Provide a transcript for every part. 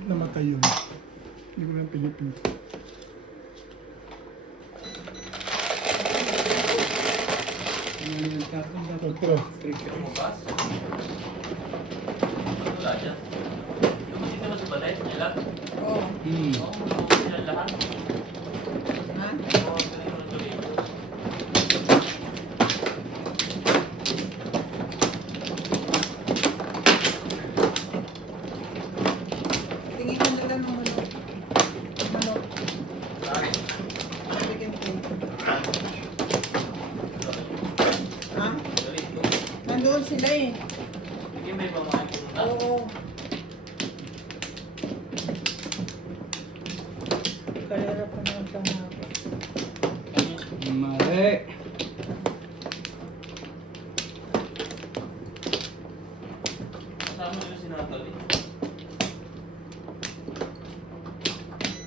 Bakit namatay yun? Hindi ko lang pinipinto. Ito. Lumabas? Wala dyan. Lumusita ba sa balay? Ilan? Oo. Oo, sila lahat. Ha? Oo, sila yung tuloy. Tingin mo na lang ng manok. Manok. Saan? Bigyan ko. Ha? Galit ko. Nandoon sila eh. Sige, may pamahan pumunta. Oo. Kalera pa naman sa mga. Mali. Kasama nila si Natalie.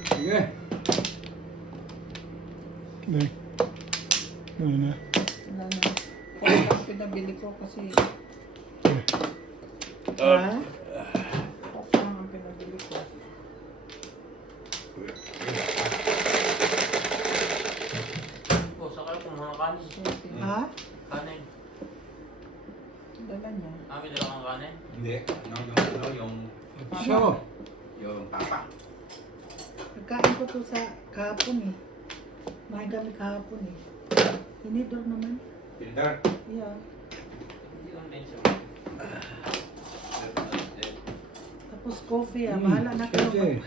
Sige. Hindi. Ano na? Wala na. Pagkas pinabili ko kasi. Okay. Ha? Pagkas ang pinabili ko. Oh, saka kung mga kanin. Ha? Kanin. Dala niya. Amin dala kang kanin. Hindi. So, Yung papa. Nagkain ko to sa kahapon eh. May kami kahapon eh. Inidor naman. Filter. Yeah. Hindi lang din siya. Tapos coffee ah. Bahala na kayo. sige.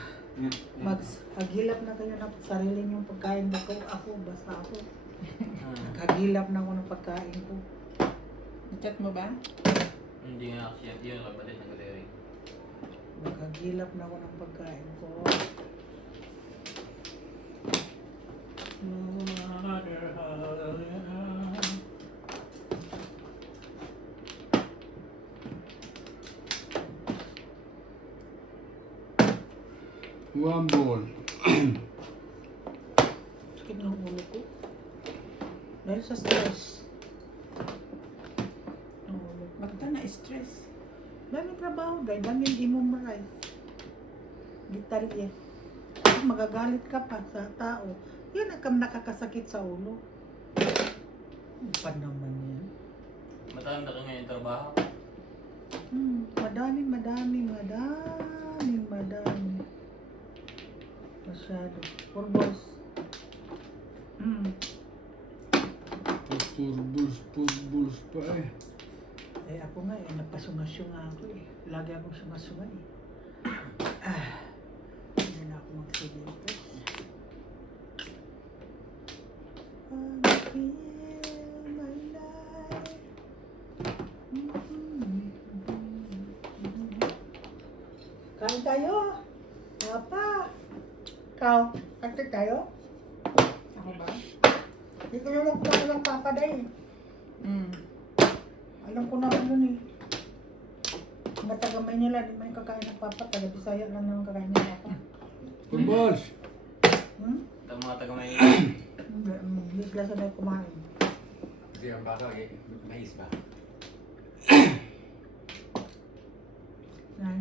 Maghagilap na kayo ng sarili niyong pagkain. Ako, basta ako. Hmm. Naghagilap na ako ng pagkain ko. Chat mo ba? Hindi nga siya. Hindi yung kabalit ng galeri. Naghagilap na ako ng pagkain ko. One ball. Sakit ng ulo ko. Dahil sa stress. Ang ulo. Bakit ka na-stress? Dami trabaho, dahil dami hindi mo maray. Gital eh. Magagalit ka pa sa tao. Yan ang nakakasakit sa ulo. Ano pa naman yan? Matanda ka ngayon trabaho. Madami. Masyado. Purbos. Pulbuls pa eh. Eh ako nga eh, napasunga-sunga ako eh. Lagi akong sunga-sunga eh. Hindi na ako magsigilpo. I feel my life. Kain tayo. Papa. Ikaw, kakit tayo? Ako ba? Hindi ko naman kumain ng papa dahil. Alam ko naman yun eh. Mga taga Maynila, di man kakain ng papa. Taga Bisaya lang naman kakain ng papa. Pulbuls. Ang mga taga may Hindi sila sanay kumain. Kasi ang baka mais ba? Yan.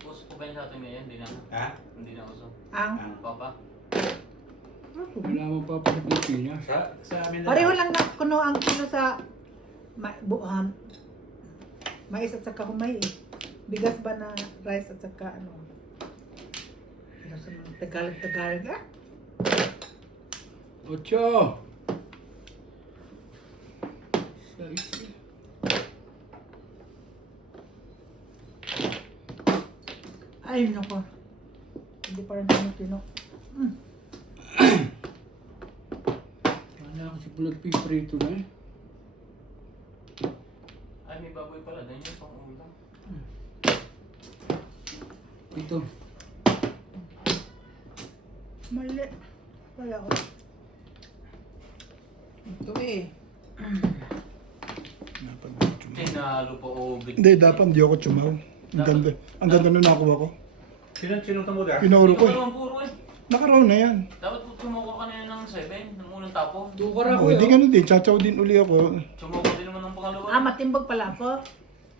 Puso ko ba yun sa atin ngayon? Hindi na. Ha? Hindi na uso. Ang. Papa? Wala mo pa sa Pilipinas. Sa amin Pareho lang na kuno ang kilo sa mais at saka kumay eh. Bigas ba na rice at saka ano? Ano sa mga Tagalog ah? Ocho. Sais. Ay, nako. Hindi pa rin kami tino. Wala ako si Bulag Piprito na eh. Ay, may baboy pala. Doon yung pang ulam. Ito. Mali. Wala ko. Ito eh. Tinalo po o big. Hindi, dapat hindi ako tsumaw. Ang ganda na nakuha ko. Sino mo dyan? Pinauro ko Ikaw eh. naman puro eh. Nakaraw na yan. Dapat kumuha ka na ng 7, ng unang tapo. Tukar ako O, hindi eh. ganun din. Tsatsaw din uli ako. Sumuko din naman ng pangalawa. Matimbog pala ako.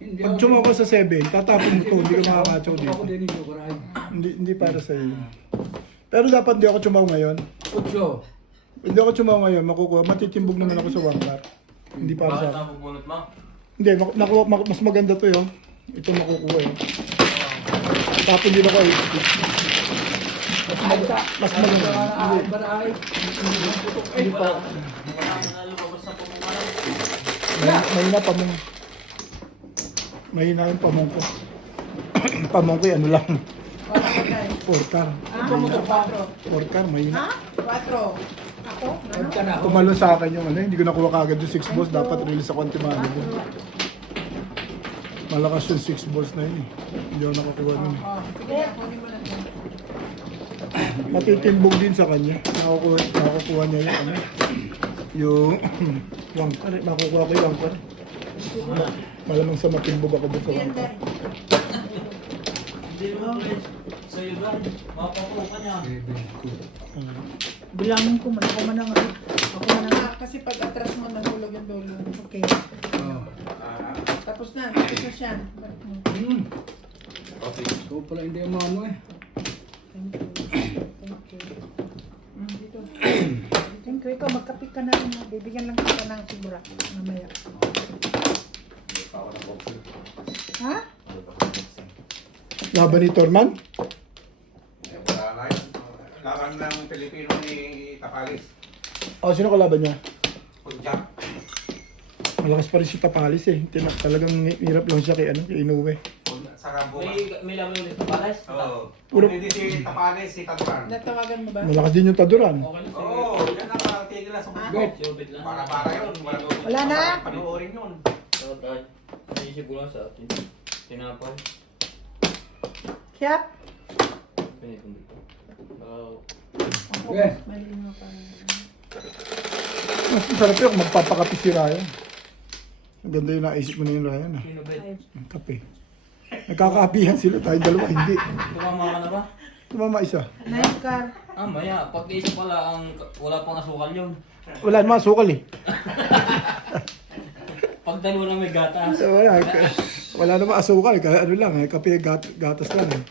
Hindi Pag chumaw ko sa 7, tatapon ko, hindi ko makakatsaw Ako dito. din yung kuray. Hindi para sa iyo. Pero dapat hindi ako chumaw ngayon. 8. Hindi ako chumaw ngayon, makukuha. Matitimbog naman ako sa wangkar. Hindi para sa Bakit akin. ang bubunot mo? Hindi, mas maganda to yun. Ito makukuha yun. Tapon din ako eh. Mas maganda. Ay, baray. Hindi pa. Wala ka na lumabas sa pumumarang. Mahina pamong. Mahina yung pamong ko. Pamong ko ano lang. Wala ka guys. 4 car. Pumunta 4. 4 car, mahina. Ha? 4. Ako? Ano? Ka na. Tumalo sa akin yung ano, hindi ko nakuha kagad yung 6 balls. Dapat release ako ang timano ko. Malakas yung 6 balls na yun eh. Hindi ako nakakuha nun eh. Oh, sige na, kunin mo na din. Matitimbog din sa kanya. Nakukuha niya yung ano. Yung wangkar. Makukuha ko yung wangkar. Malamang sa matimbog ako doon sa Yan wangkar. din. Hindi mo ulit. Sa'yo lang. Mapakuha ka niya. Bilangin ko man. Ako man ang Ako man ang Ah, kasi pag atras mo, nahulog yung dulo. Okay. Tapos na, tapos na siya. Okay. Ikaw pala hindi ang mano eh. Thank you. Thank you. Dito. Thank you. Ikaw, magkapit ka na rin. Bibigyan lang kita ng sigura. Mamaya. Ha? Laban ni Torman? Wala na yun. Laban ng Pilipino ni Tapalis. O, sino kalaban niya? Punjab. Malakas pa rin si Tapalis eh. Talagang hirap lang siya kay Inoue. Sa Rambo. May laban ulit sa pares? Oo. Puro- Hindi si Tapalis, si Taturan. Natawagan mo ba? Malakas din yung Taduran. Okay lang. Oo, yan nakatigil na sa Ah. bukod. Siyobit lang. Para yun. Wala na? Panoorin yun. So, tayo. Naisip ko lang sa atin. Tinapay. Siap? Pinitong dito. Okay. Mali mo pa. Mas masarap yun kung magpapakape si Ryan. Ang ganda yung naisip mo na yung Ryan ah. Sino bet? Ang kape. Nagkakaapihan sila, tayo dalawa, hindi. Tumama ka na ba? Tumama isa. Naikar. Ah, maya. Pag isa pala, wala pang asukal yun. Wala naman, sukal eh. Pag dalawa na may gatas. Wala naman asukal, kaya ano lang, kape gatas lang eh.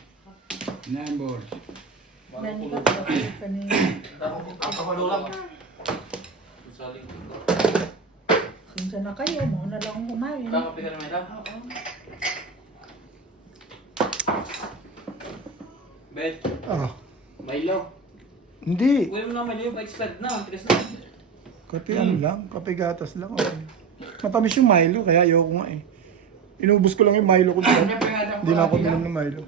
9 balls. Nani ka kapit ka niya. Kapapalo lang. Saling. Sinsa na kayo, mo na lang akong kumain. Kakapi ka naman ito? Oo. Bet. Ah, Milo. hindi. Uwi mo na Milo. Pa-expect na. Tres na. Kape ano lang, kape gatas lang. Okay. Matamis yung Milo, kaya ayoko nga eh. Inubos ko lang yung Milo ko dito. Hindi na ako minom ng Milo.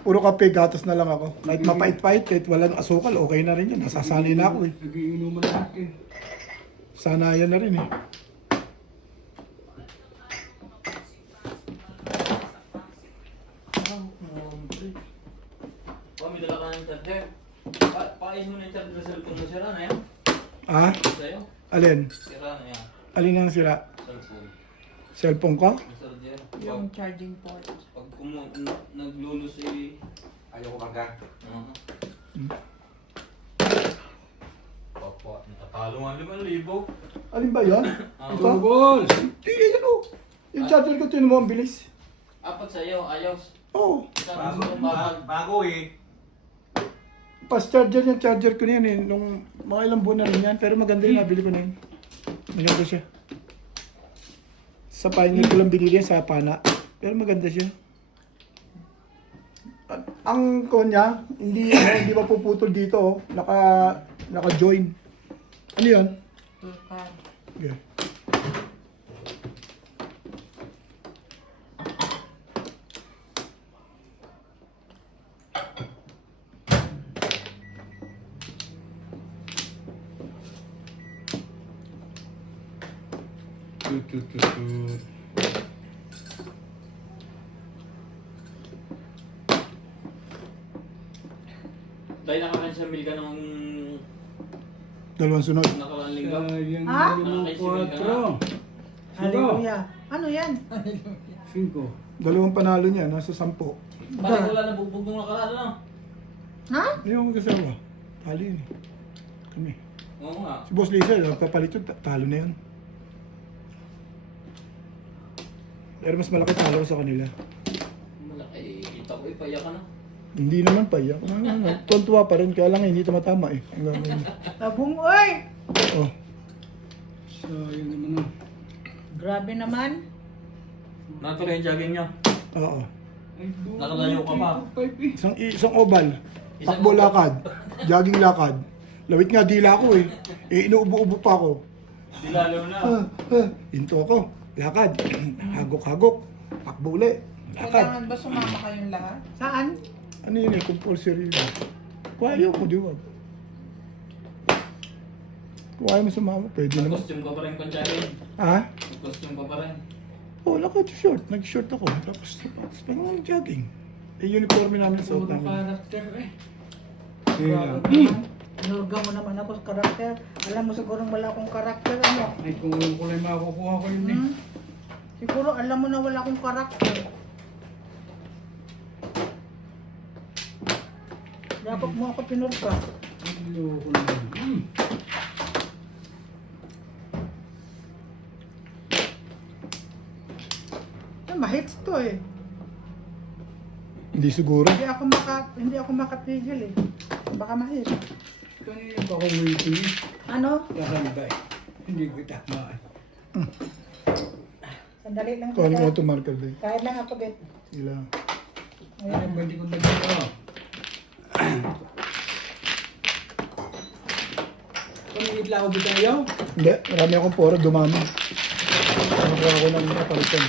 Puro kape, gatas na lang ako. Kahit mapait-pait, kahit walang asukal, okay na rin yan. Nasasanay na ako eh. Nagiinuman lahat eh. Sanayan na rin eh. May dala ka ng charger. Paayos mo na yung charger sa cellphone mo. Sira na yan. Ah? Sa'yo. Alin? Sira na yan. Alin ang sira? Cellphone. Cellphone ko? Yung charger. Yung charging port. Pag naglulus eh. Ayoko magka. Papa, natatalo nga 5,000. Alin ba yan? Ah, Ito? 2 balls. Hindi, yan o. Yung charger ko, tinan mo, ang bilis. Apat sa'yo, ayos. Oo. Saan gusto mong bakal? Bago eh. Fast charger yung charger ko na yan eh. Nung mga ilang buwan na rin yan. Pero maganda yung nabili ko na yun. Maganda siya. Sa Pioneer ko lang binili yan sa Pana. Pero maganda siya. Ang konya, hindi hindi mapuputol dito oh. Naka-join. Ano 'yan? Tulpan. Okay. Tut. Dahil naka-cancel ka ng Dalawang sunod. nakaraang linggo. Sayang Ha? yung 4. Hallelujah. Ano yan? 5. Dalawang panalo niya, nasa 10. Bakit wala na bugbog nung nakaraan na? Ha? Hindi mo magkasawa. Talo yun eh. Kami. Oo nga. Si Boss Lisa, nagpapalit yun, talo na yun. Pero mas malaki talo ko sa kanila. Malaki. Kita ko ipayak ka na. Hindi naman pa iyak. Tuwan-tuwa pa rin, kaya lang hindi tumatama eh. Ang gagawin. Tabong, oy! Oh, Sayang naman ah. Grabe naman. Natuloy yung jogging niya. oo. Ay, doon. Nakalayo ka pa. Isang oval. Takbo lakad. Jogging lakad. Lawit nga dila ko eh. Inuubo-ubo pa ako. Di lalo na. Hinto ako. Lakad. Hagok-hagok. Takbo uli. Lakad. Kailangan ba sumama kayong lahat? Saan? Ano yun eh, compulsory yun. Kung ayaw ko, di ba? Kung ayaw mo sumama, pwede naman. Costume ka pa rin pang jogging. Ha? Costume ka pa rin. Oo, lakad-short. Nag-short ako. Tapos parang jogging. Eh, uniforme namin sa Puro namin. karakter eh. Grabe Kaya, naman. Nurga mo naman ako sa karakter. Alam mo siguro wala akong karakter, ano? ay kung kulay makukuha ko yun eh. Hmm? Siguro alam mo na wala akong karakter. Dapat mo ako pinurka. Loko naman. Mahits to eh. Hindi siguro. Hindi ako makatigil eh. Baka mahits. Kanina pa akong waiting eh. Ano? Lalanda eh. Hindi ko itamaan. Sandali lang. Kung ano kita. mo ito, Markel, Bay. Kahit lang ako, Bet. Sila. Ay, Ayan. pwede ko nagagawa. Paningit lang ako ba tayo? Hindi, marami akong poro, dumami. Nakakuha ako ng napalitan.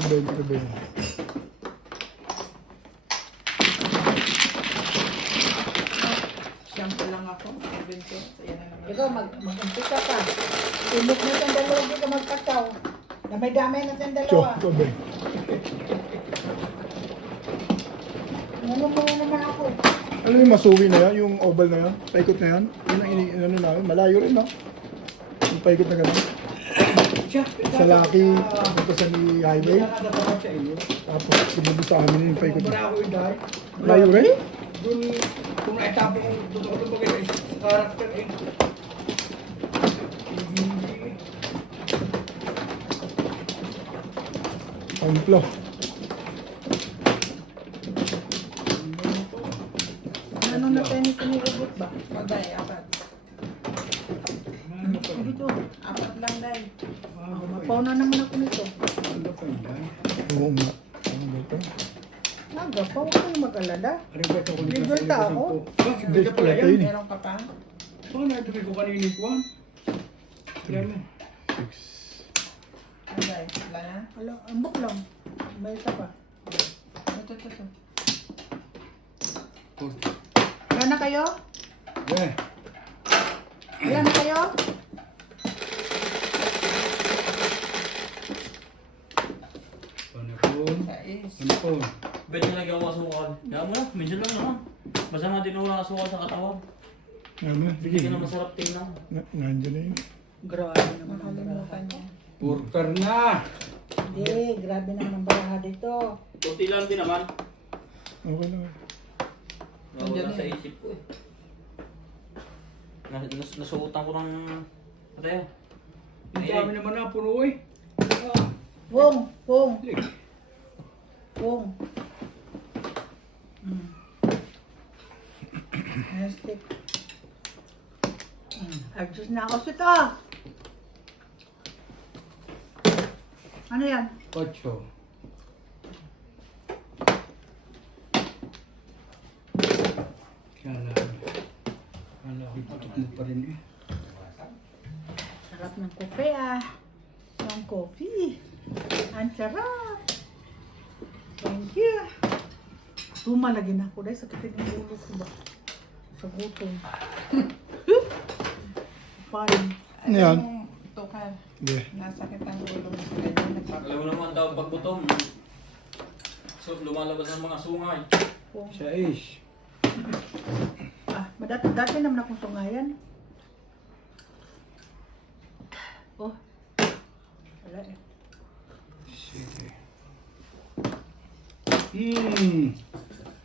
Ito ba yun? Shampoo lang ako. Bento. So, yan na lang. Ikaw, mag-umpisa ka. Tulog na siyang dalawa, hindi ka magkakaw. Damay-damay na siyang So, dalawa. ito ba yun? Ano mo naman ako? Ano yung masuwi na yan? Yung oval na yan? Paikot na yan? Yun ang ano namin. Malayo rin, no? Yung paikot na gano'n. Sa Lucky, punta sa ni highway. Nakakatawa sa iyo. Tapos, sumunod sa amin yung paikot. Para ako yung dahil. Malayo rin? Doon, kung naitapo ko, doon ako lumagay sa karakter eh. Pamplo. Ano na tayo ni piniribot ba? Pagday, apat. Dito. Apat lang, day. Mapaw na naman ako nito. Ano pa yung dahil? Oo nga. Ano ba ito? Nagapaw ko yung mag-alala. Ano ba ito? Libre ta ako. Bakit hindi ka pala yan? Meron ka pa? Baka naituloy ko kanina yung kwan. Yan mo. 6. Pagday. Wala na? Ala, ambok lang. May isa pa. Ito. Wala na kayo? Eh, Wala na kayo? ano po? Sais. Ano po? Bet yung lagi ako asukal. Kaya mo na, medyo lang naman. Basta nga tinuro ang asukal sa katawan. Ano? Hindi ka na masarap tingnan. Nandiyan na yun. Grabe naman ang baraha. Makalimutan niya. Purper na! Hindi, grabe naman ang baraha dito. Kunti lang din naman. Okay lang. Nawala sa isip ko eh. Nasuutan ko ng... Ano yun? Ang dami naman na puno eh. Wong. Lig. Wong. Nastik. Adjust na ako sito. Ano yan? Ocho. Kala ko tutok mo pa rin eh. Sarap ng kopi ah. Yung coffee. Ang sarap. Thank you. Tumalagin ako dahil sakitin ng ulo ko ba? Sa gutom. Paano? Ano yan? Tukar. Hindi. Nasakit ang ulo mo sa ganyan. Alam mo naman daw pag gutom. So, lumalabas ng mga sungay. Sais. Ah, dati naman akong sungayan. Oh. Wala eh. Sige.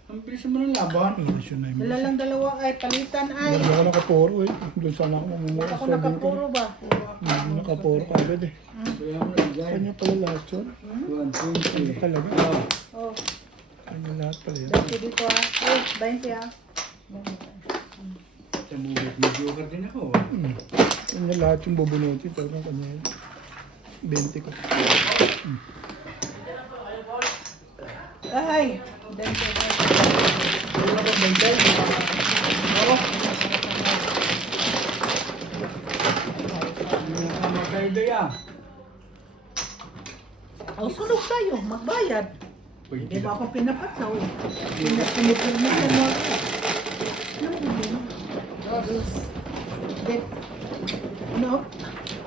Ang bilis naman ng laban. Relasyon na yun. Sila lang dalawa ay palitan ay. Meron ako nakapuro eh. Doon sana ako mamumuha Ako sa nakapuro ba? Puro Nakapuro ka agad eh. Kaya mo lang dyan. Kanya pala lahat yun. 120. Talaga. Ah, Oh, Kanya lahat pala yun. 20 dito ah. Oh, 20 ah. sa movie, mediocre din ako. Kanya lahat yung bubunutin. Talagang kanya yun. 20 ko. Ay, 20 Wala ko bantay. Ako. Kamatay doon yan. Oh, sunog tayo. Magbayad. Pwede Di ba na. ako pinapataw eh. Pinipirmisan mo ako. Ano yun? Then, ano?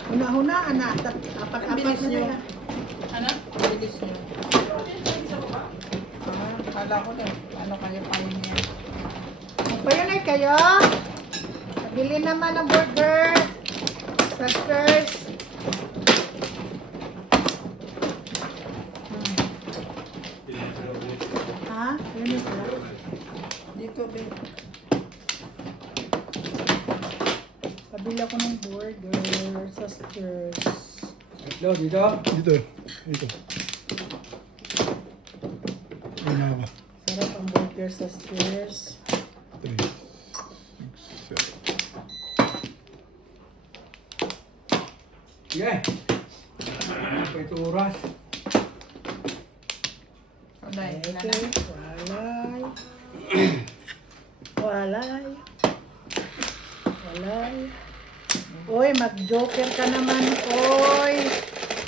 Una-hunaan na. Apat-apat Bilis na nyo. nila. Ano? Bilis nyo. Kala ko na. Ano kayo niya? Magpayanay kayo. Pabili naman ng burger. Sisters. Ha? Yun yung pala. Dito, babe. Pabili ako ng burger. Sisters. Tatlo, dito. Dito. Dito. Ayun na ako. Sarap ang burger. Sisters. 3, 6, 7. Sige. Ano pa ito oras? Walay. Wala Okay. na. Walay. Walay. Walay. Oy, mag-joker ka naman, oy.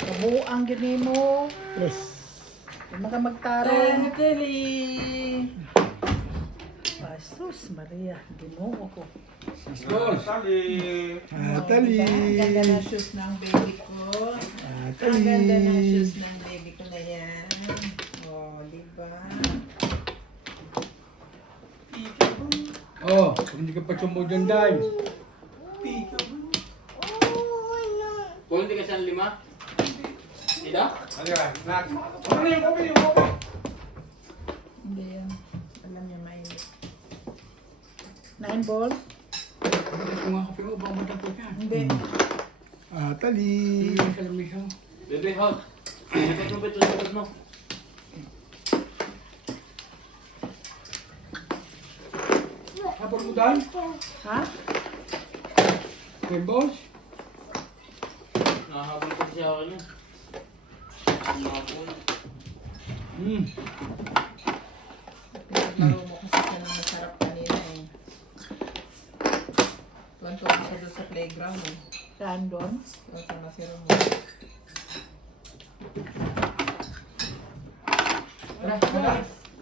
Kabuang gini mo. Yes. Huwag ka magtarong. Natalie! Jesus Maria, ginoo ko. Sisters. Atali. Ang ganda ng shoes ng baby ko. Ang ganda ng Atali. shoes ng baby ko na yan. Oh, di ba? Oh, hindi ka pa sumudyan dahil. Kung hindi ka siya 5? Ida? Ano yan? Nak? Ano yung kopi? Yung kopi? Hindi yan. Alam niya mainit. 9 balls. Kung nga kape ko, baka matapos yan. Hindi. Atali. Hindi ka sa lamisa. Bebe, hug. Likod mo ba ito? Likod mo. Hapon mo dahil? Ha? 10 balls? Nakahabol ko siya ako niya. Nakahabol. Pinaglaro mo kasi siya ng masarap kanina eh. Tuwan-tuwa siya doon sa playground eh. Saan doon? Tuwan sa nasiro mo. Tara, tara.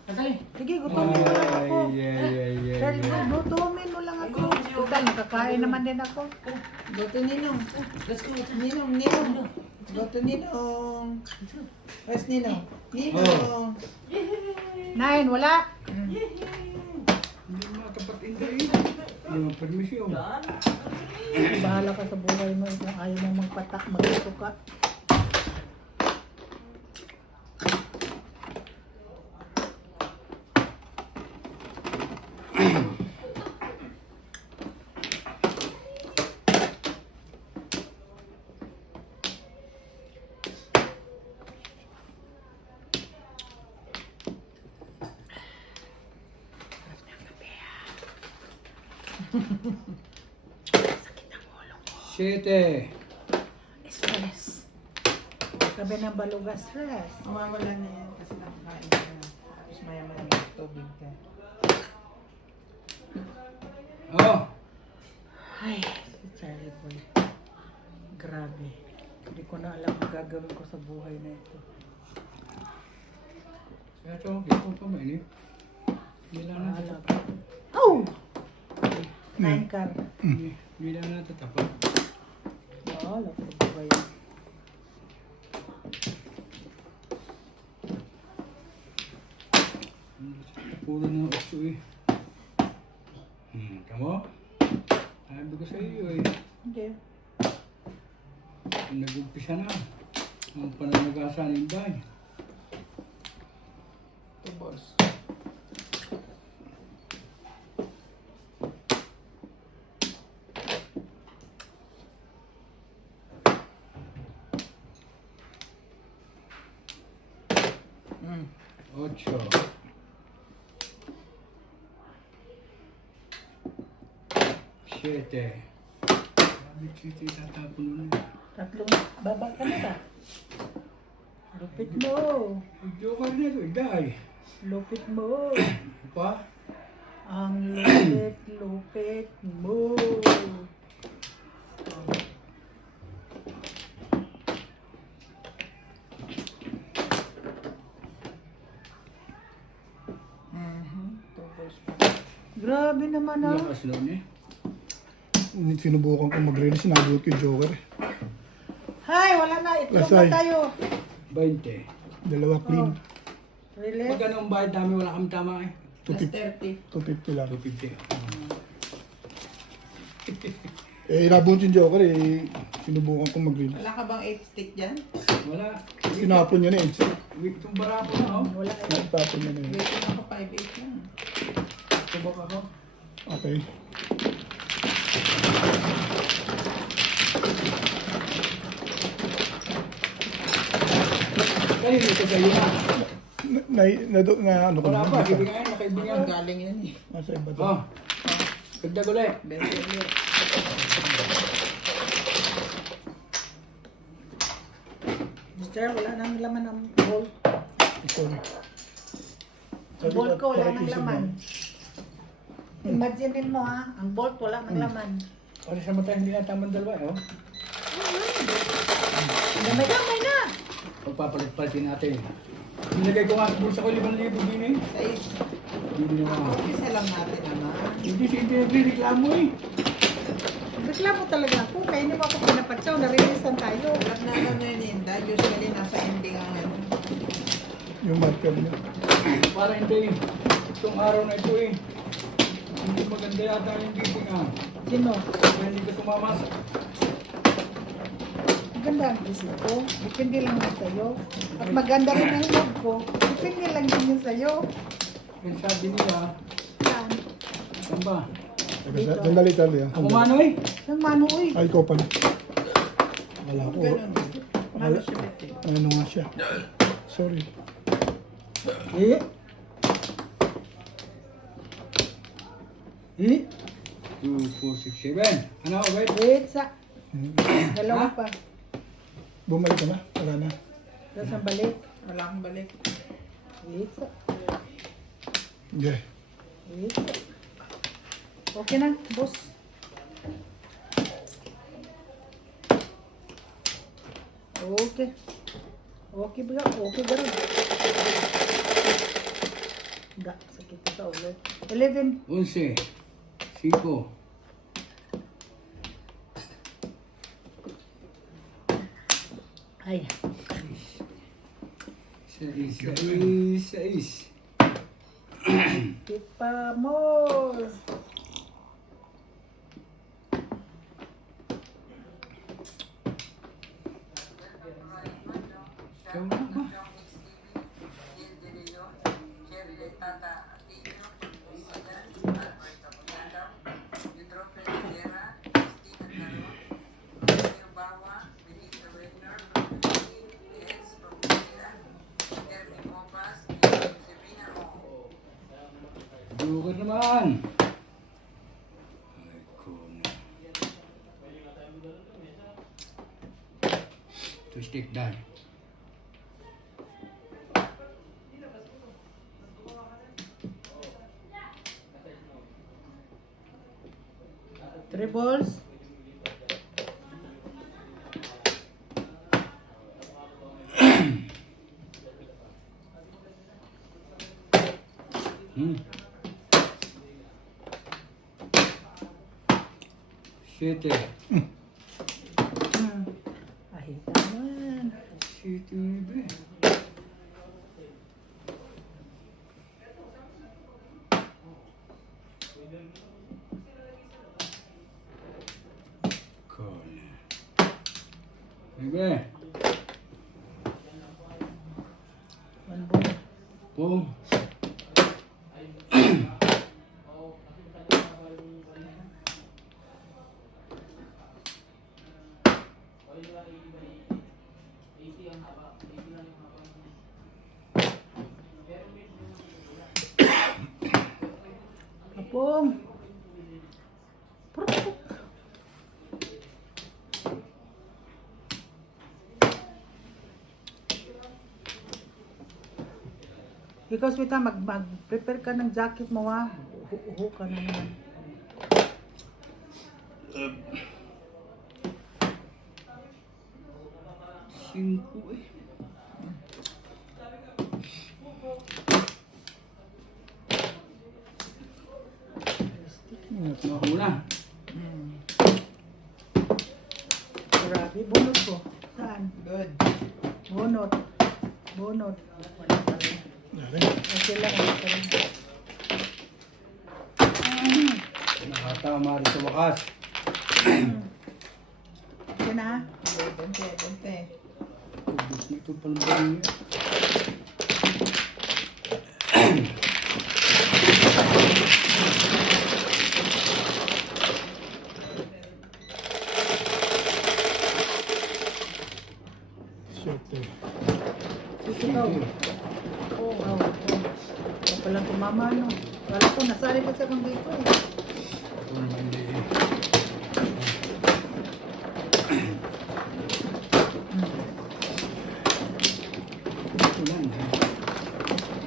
Natali. Sige, gutumin mo lang ako. Shirley, yeah. gutumin mo lang ako. Total, nakakain naman din ako. Go to Ninong. Let's go. Ninong, Ninong. Go to Ninong. Where's Ninong? Ninong. 9, wala. Hindi mo makapatin dahil. Hindi mo permisyon. Bahala ka sa buhay mo kung ayaw mo magpatak, magsuka. Siyete. Stress. Sabi ng baluga, stress. Mawawala na yan kasi nakakain ka na. Tapos maya-maya magtubig ka. Oh. Ay, si Charlie Boy. Grabe. Hindi ko na alam ang gagawin ko sa buhay na ito. Kaya ito, ito pa may ini. Hindi lang Bahala natatapat. ka. Oh! 9 car. Hindi lang natatapat. Bahala ka sa buhay mo. Puro na uso eh. Tama? Sabi ko sa iyo eh. Hindi. Nag-umpisa na. Ang pananagasa ng bahay. 2 balls. Ocho. Siete. Sabi siete tatapon mo na. Tatlong baba ka na ba? Lupit mo. Joker na ito, dahil. Lupit mo. Pa? Ang lupit mo. Two balls pa. Grabe naman ah. Lakas lang eh. Sinubukan ko mag-release, sinagot ko yung Joker. Hay, wala na. Itlog Lasay. na tayo. 20. Dalawa clean. Really? Magkano ang bayad namin, wala kami tama eh. Plus 250 30. lang. 250. Inabot yung Joker sinubukan ko mag-release. Wala ka bang 8 stick dyan? Wala. Tinapon niya na eh. Week itong barako na oh. Wala eh. Nagtapon niya na eh. Waiting ako 5-8 lang. Tubak ako. Okay. Kanino ito sa'yo na? Ano ko Wala na? pa, bibigyan na kaibigan. Galing yan eh. Nasa iba to. Oh. Dagdag ulit. Best seller. Mister, wala nang laman ng bowl. Ito. Ang bolt ko wala nang Parang laman. Imagine mo ha, ang bolt wala nang laman. Para sa mata, hindi na tamang dalawa eh, oh. Damay-damay na! Pagpapalit-palitin natin. Nilagay ko nga sa bulsa ko 5,000 din eh. 6. Hindi na nga. Isa lang natin naman. Hindi siya nagre-reklamo eh. Reklamo talaga ako, kaya hindi mo ako pinapatsaw, narilisan tayo. Alam na alam na yun, Inda. Usually nasa ending ang ano. Yung marker niya. Para hindi. Itong araw na ito eh. Hindi maganda yata yung dating ah. Sino? Kaya hindi ka tumamas. Maganda ang isip ko, depende lang yun sa'yo. At maganda rin ang loob ko, depende lang din yun sa'yo. Yung sabi niya, Yan. saan ba? Dito. Sandali tali ah. Ako mano eh. Saan mano, uy? Ay, ikaw pala. Wala ko. Ganun. Wala. Ano siya bete? Ano nga siya. Sorry. Eh? Eh? 2, 4, 6, 7. Ano, wait. Wait, sa Hmm. dalawa Ha? pa. Bumalik ka na? Wala na. Tapos ang balik. Wala akong balik. Wait, sa. Okay. Wait, sa. Okay na, boss. Okay. Okay ba? Okay ba rin? Da, sakit sa ulo. 11. 11. 5. Ay, 6. tipa more. Ikaw na ba? Joker naman. Ay, kuna. To stick down. Three balls. Hmm. 7. Ay, naman. 7. Kuna. Bebe. One ball. Boom. Pong. Prok. Ikaw, Swita, mag-prepare ka ng jacket mo, ha? Uho ka na naman. Singko eh. Mahuna. Grabe, bunot ko. Saan? Good. Bunot. Bunot. Dali. Okay lang, okay lang. Nakatama rin sa wakas. Okay na, ha? Bente, bente. Ubus nito pa ng banyo. Shit eh. Ikaw. Oo, wow. Ikaw palang tumama, no? Kala ko, nasari pa siya kung dito, eh. Ito naman hindi eh. Ito lang.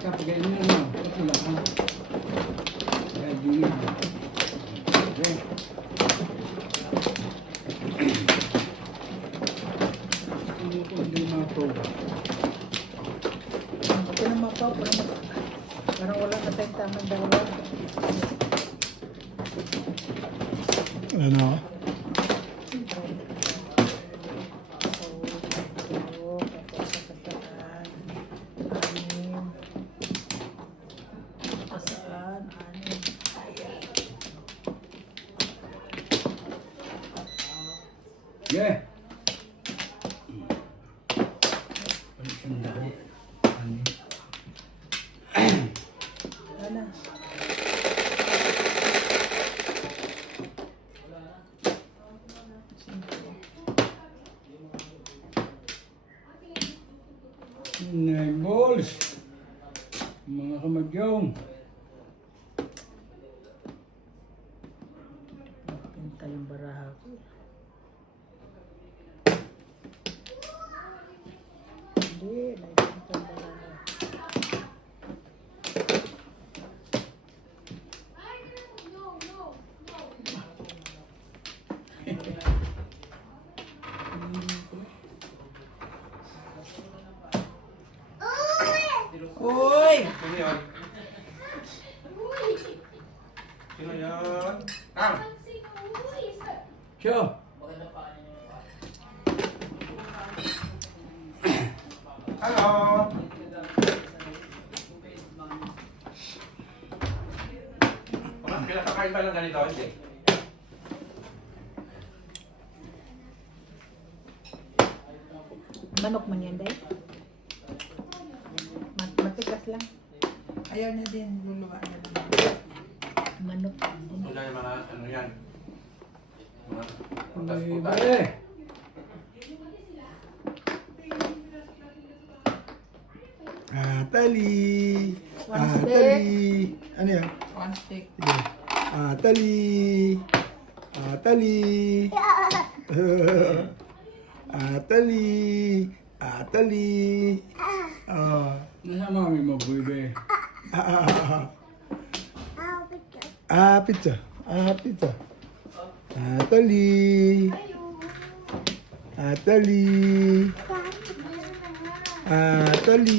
Kapag ganyan na, ito lang ha. Kaya yun yun. Okay. Ano ko hindi matoba. Ito na mapaw, parang wala na tayong tamang dalawa. Ano? Kasaan, anim. Yeah. Pansandaan. Ano? Ano? Nine balls. Mga kamagyong. Pinta yung baraha ko. Hindi, naipinta yung baraha. Uy! Sino yun? Sino yun? Kang! Sure. Hello! Pinakakain ba ng ganito? Hindi. Manok man yan, day? Matigas lang. Ayaw na din, luluwa na lang. Manok. Wala yung mga ano yan. Mga May putas-putas. bare. Atali. One Atali. Ano yan? One stick. Sige. Atali. Atali. Atali. Atali. Ah. Nasa mami mo, bebe. Pizza. Pizza. Atali. Atali. Atali.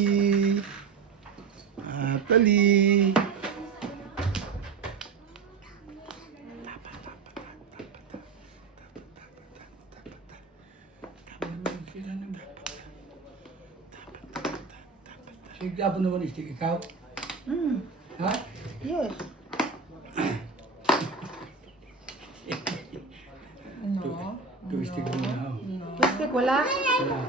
Atali. Sige, po naman istik ikaw. Ha? Yes. No. Ito istik mo na. oh. Plastic, wala? Wala.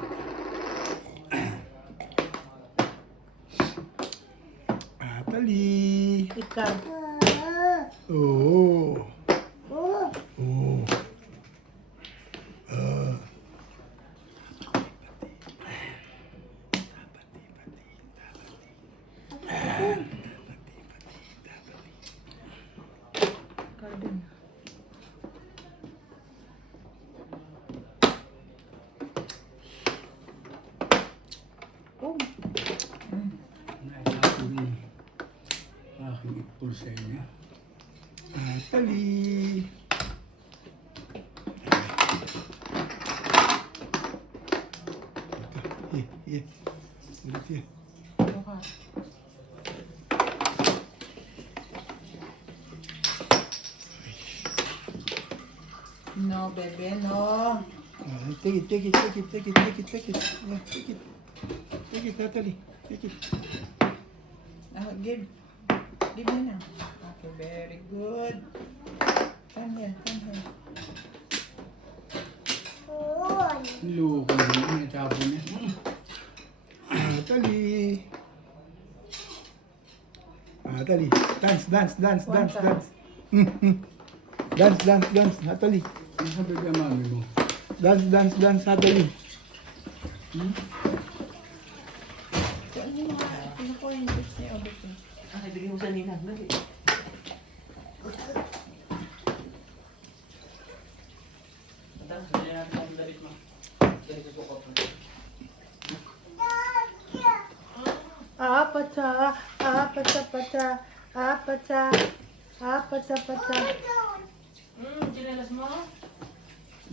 Atali. Ikaw. Oh. Oh. din. Oh, Naitapon yung aking ipul sa inyo. Natalie. Yeah. Ulit yan. Buka. No, bebe, no. Take it. Yeah, take it. Take it, Natalie. Take it. Give. Give me now. Okay, very good. Come here. Niloko na yun, naitapon niya. Natalie. Natalie. Dance. Dance, Natalie. Ano sabi ka mami mo? Dance, Natalie. So, ano yung mga pinukuha yung bits niya o bits niya? Ah, ibigay mo sa Nina. Dali. Tara, dali natin ang damit mo. Dali sa sukot mo. apata. Chinelas mo?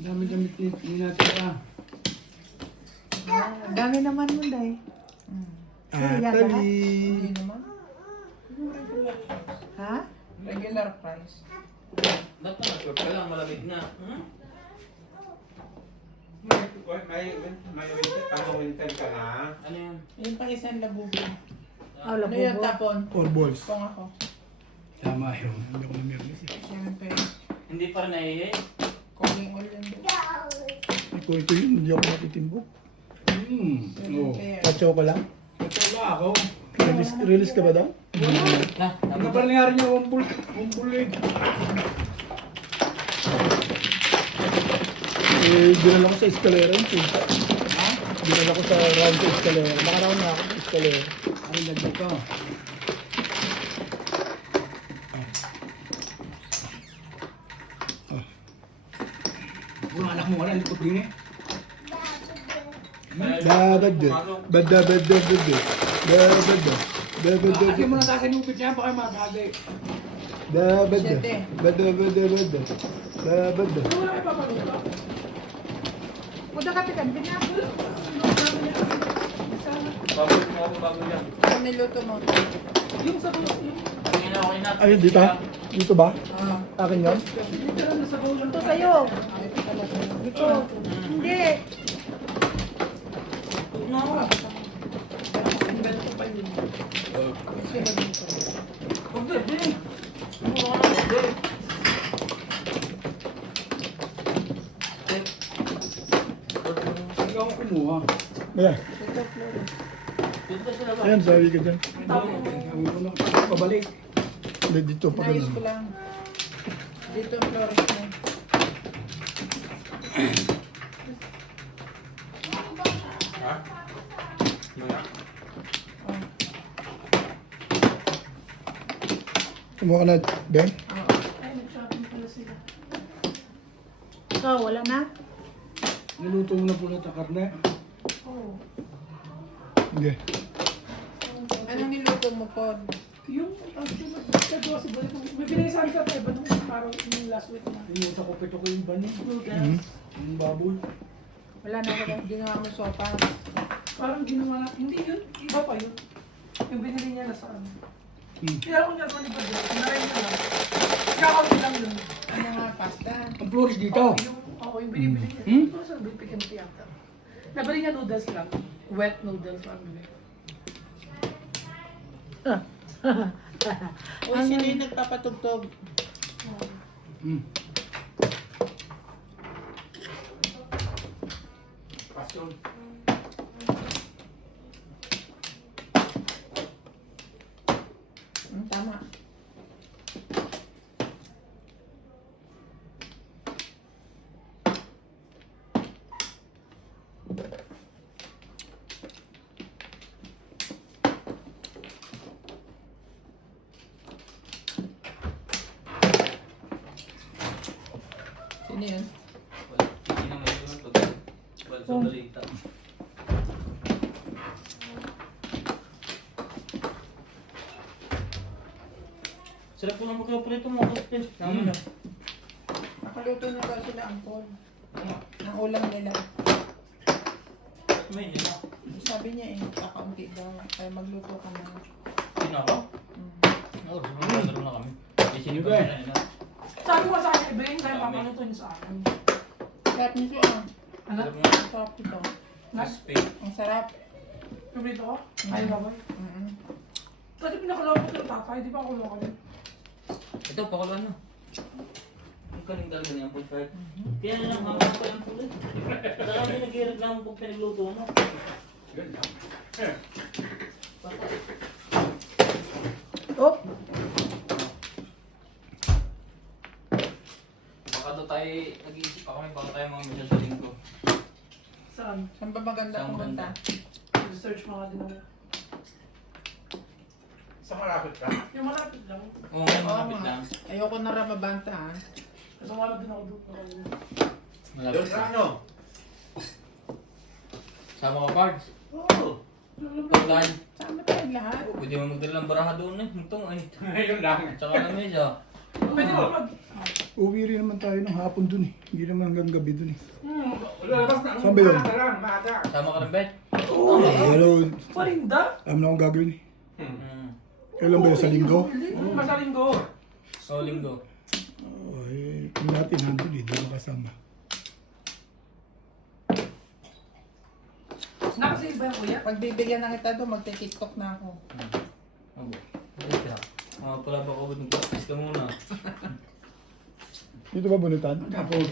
Dami-damit ni natin pa. Dami naman mo, Day. Natalie. Hindi naman. Ha? Regular price. Ba't na nag-short ka lang? Malamig na. Hmm? Winter ka na. Ano yun? Yung pang isang labubo. Oh, Ano yung labubo. tapon? 4 balls. Kung ako. Tama yun. Hindi ako namirnis eh. Siyempre. Hindi pa rin naiihay. Calling all yan. Ito yun, hindi ako matitimbok. Oo. Katsaw ka lang. Ito ba ako? Release ka ba daw? Na, Ano ba nangyari niya? Umpul eh. Dinala ko sa escalera yun. Dinala ko sa round sa escalera. Nakaround na ako sa escalera. Ay, lagay ka. Puro anak mo wala, likot din eh. Kasi mo na sa akin upit yan, baka mabagay. Udah ka pikan, pinapos. bago yan. Ano niluto mo? Tingin na okay na. Ayun, dito? Dito ba? Ah. Akin yun? Ito sa'yo. Ito. Hindi. Huwag na, di. Mura ka na, di. Hindi ako kumuha. Ayan. Dito sila ba? Ayan, sorry ka dyan. Sabi ko na, pabalik. Hindi, dito pa Nayos ko ganun. lang. Dito ang flores mo. Ha? Maya? Kumuha ka na, Ben? So, wala na? Niluto mo na po na karne. Hindi. Anong niluto mo po? Yung may binigay sa akin sa tayo, nung parang yung last week na. Inuta ko pito ko yung bani. Yung baboy. Wala na ako lang ginawa mo sopa. Parang ginawa na, hindi yun, iba pa yun. Yung binili niya na sa ano. Kaya ako nagawa ni Badyo, kinain ko lang. Kakaunti lang yun. Ano nga pasta? Ang flores dito. Yung binibili niya. Ano sa bipikin tiyata? Nabili niya noodles lang. Wet noodles lang. Uy, sino yung nagpapatugtog? Pasyon. Tama. Ano yun? Hindi naman ito pag sa balita. Sarap po naman kayo prito mo. Naman na. Nakaluto na daw sila ang Paul. Ang ulam nila. May nila. Sabi niya kakaunti daw. Kaya magluto ka na. Sino ako? Oo, sumunod na kami. Sino ba yun? Sabi ko sa akin, Beng, kaya papaluto niyo sa akin. Sarap nito Ano? Ang sarap ito. Suspect. Ang sarap. Paborito ko? Ayaw ba ba? Dati pinakalawag ko ng tatay, di ba ako loko din? Ito, pakulan na. Ang kaling talaga niya, po, Fred. Kaya na lang, hamang pa yung pulit. Marami nag-ireklamo pag pinagluto mo. Oh, Baka daw tayo, nag-iisip pa kami, baka tayo mga misyon sa linggo. Saan? Saan ba maganda Saan pumunta? Search mga din ako. Sa malapit ka? Yung malapit lang. Oo, may Oo malapit nga. lang. Ayoko na ramabanta ha. Kasi wala din ako doon. Malapit Doon sa lang. ano? Sama ko cards. Oo. Pagkain. Sama tayo lahat. Pwede mo magdala ng baraha doon eh. Itong ay. Ayun lang. Tsaka na mesa. Pwede mo mag... Uwi rin naman tayo ng hapon dun eh. Hindi naman hanggang gabi dun eh. Lalabas na. Saan ba yun? Maaga lang, maaga. Sama ka rin, Bet? Hello, Parinda? alam na akong gagawin eh. Hmm. Kailan ba yun? Sa linggo? Sa linggo. So, linggo. Oh, eh, kung natin nandun eh, di ba kasama? Nakasave ba yung kuya? Pag bibigyan ng kita doon, magte-tiktok na ako. Abo. Mga pala ba ko mag-practice ka muna? Dito ba bunutan? Tapos,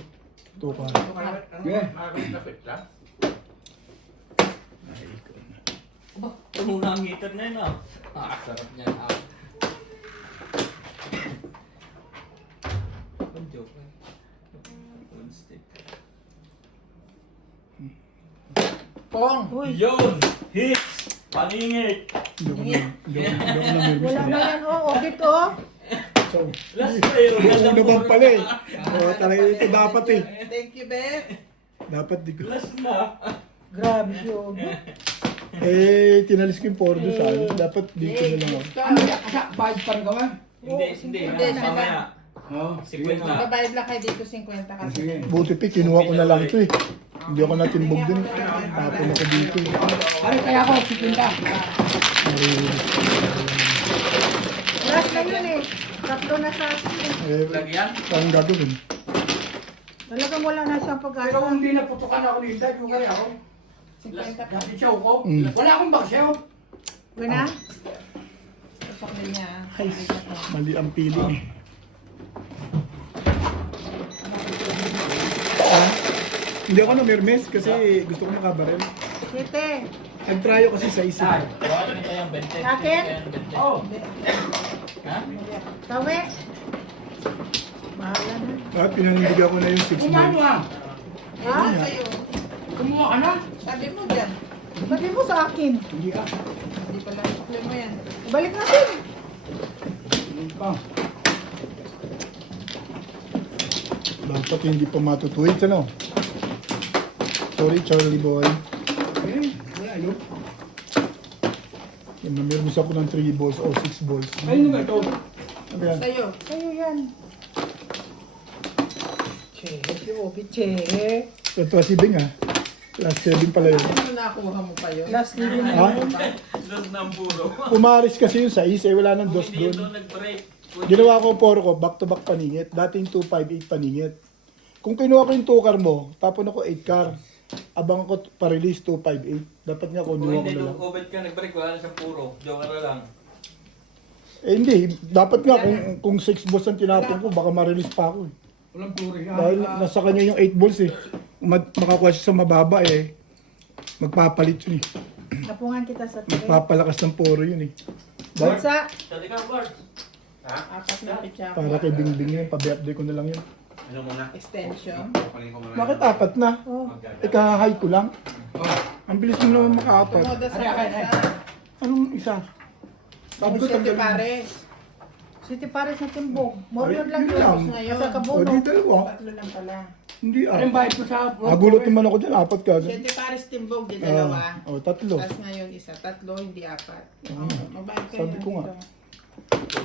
Ito ka. Malapit lang. Aba, ito muna ang heater na yun ah. Sarap niya ah. One joke eh. One stick. Pong! uy. Yun! Hits! Paningit! Hindi ako na nervous Wala na eh. yan. Oh, audit oh. So, Last player! yung naman pala eh. Oo, talaga ito dapat eh. Thank you, Beth! Dapat di ko. Last na! Grabe yun. Eh, tinalis ko yung pordo sa akin. Dapat dito na lang ako. ano yan? Asa, bayad pa rin ka ba? Hindi, hindi. Hindi, Mamaya. Oo. 50. Babayad lang kayo dito 50 kasi. Sige. Buti pa, kinuha ko na lang ito eh. Hindi ako natimbog din. Tapon ako dito eh. Ano kaya ako, sikinta? Last na yun eh. Tatlo na sa akin eh. Eh, Lagyan? parang gagawin. Talagang wala na siyang Pero pag-asa. kung hindi naputukan ako ni Dad, yung kaya ako. 50 pa. Dati siya ko. Mm. Wala akong baksayo. Uy na? Tusok din niya. Ay, mali ang pili eh. Ah, hindi ako namirmes kasi gusto ko makabarel. Sete. Nag-tryo kasi sa isa. Wala nito yung 20. Akin? Oo. Oh. Ha? Tawi. Bahala na. At pinanindigan ko na yung 6 Kumano months. ah. Ha? Sa'yo. Kumuha ka na. Sabi mo dyan. Sabi mo sa akin. Hindi ka. Hindi pala sukli mo yan. Balik natin. Hindi pa. Dapat hindi pa matutuwid, ano? Sorry, Charlie boy. Eh, wala yun. Namirmes ako ng 3 balls o 6 balls. Ayun nga ito. Ano yan? Sa'yo. Sa'yo yan. Che, si Obi, che. Ito si Bing ah. Last 7 pala yun. Ano nakuha mo pa yun? Last living na Ha? yun. Dos ng puro. Umaris kasi yung 6 eh, wala nang Kung dos hindi ito doon. nag-break. Ginawa ko 4 ko, back to back paningit. Dating 258 paningit. Kung kinuha ko yung 2 car mo, tapon ako 8 car. Abang ako pa-release 258. Dapat nga Kung kunuha ko hindi na lang. nag-obet ka, nag-break, wala na siyang puro. Joker na lang. Eh hindi, dapat nga kung 6 balls ang tinapon ko, baka ma-release pa ako eh. Walang puri. Dahil nasa kanya yung 8 balls eh. Makakuha siya sa mababa eh. Magpapalit yun eh. Napungan kita sa tray. Magpapalakas ng poro yun eh. Dahil Sa, Dati ka, Bart. Apat na pitya para kay Bingbing yun, pa-birthday ko na lang yun. Ano muna? Extension. Kukunin ko muna. Bakit 4 na? oh. Ikahahay ko lang. Ang bilis mo naman maka-4. Tumoda sa isa. Anong isa? Sabi ko Siyete tanggalin. pares. City Paris na timbog. Morion lang Yun yun. lang. Ngayon. Sa O kabuno. di dalawa. 3 lang pala. Hindi Anong bayad ko sa... Agulot naman ako dyan, 4 ka. Siyempre pares timbog, di dalawa. Oh, 3. Tapos ngayon isa, 3, hindi 4. Mabayad kayo. Sabi ko nga.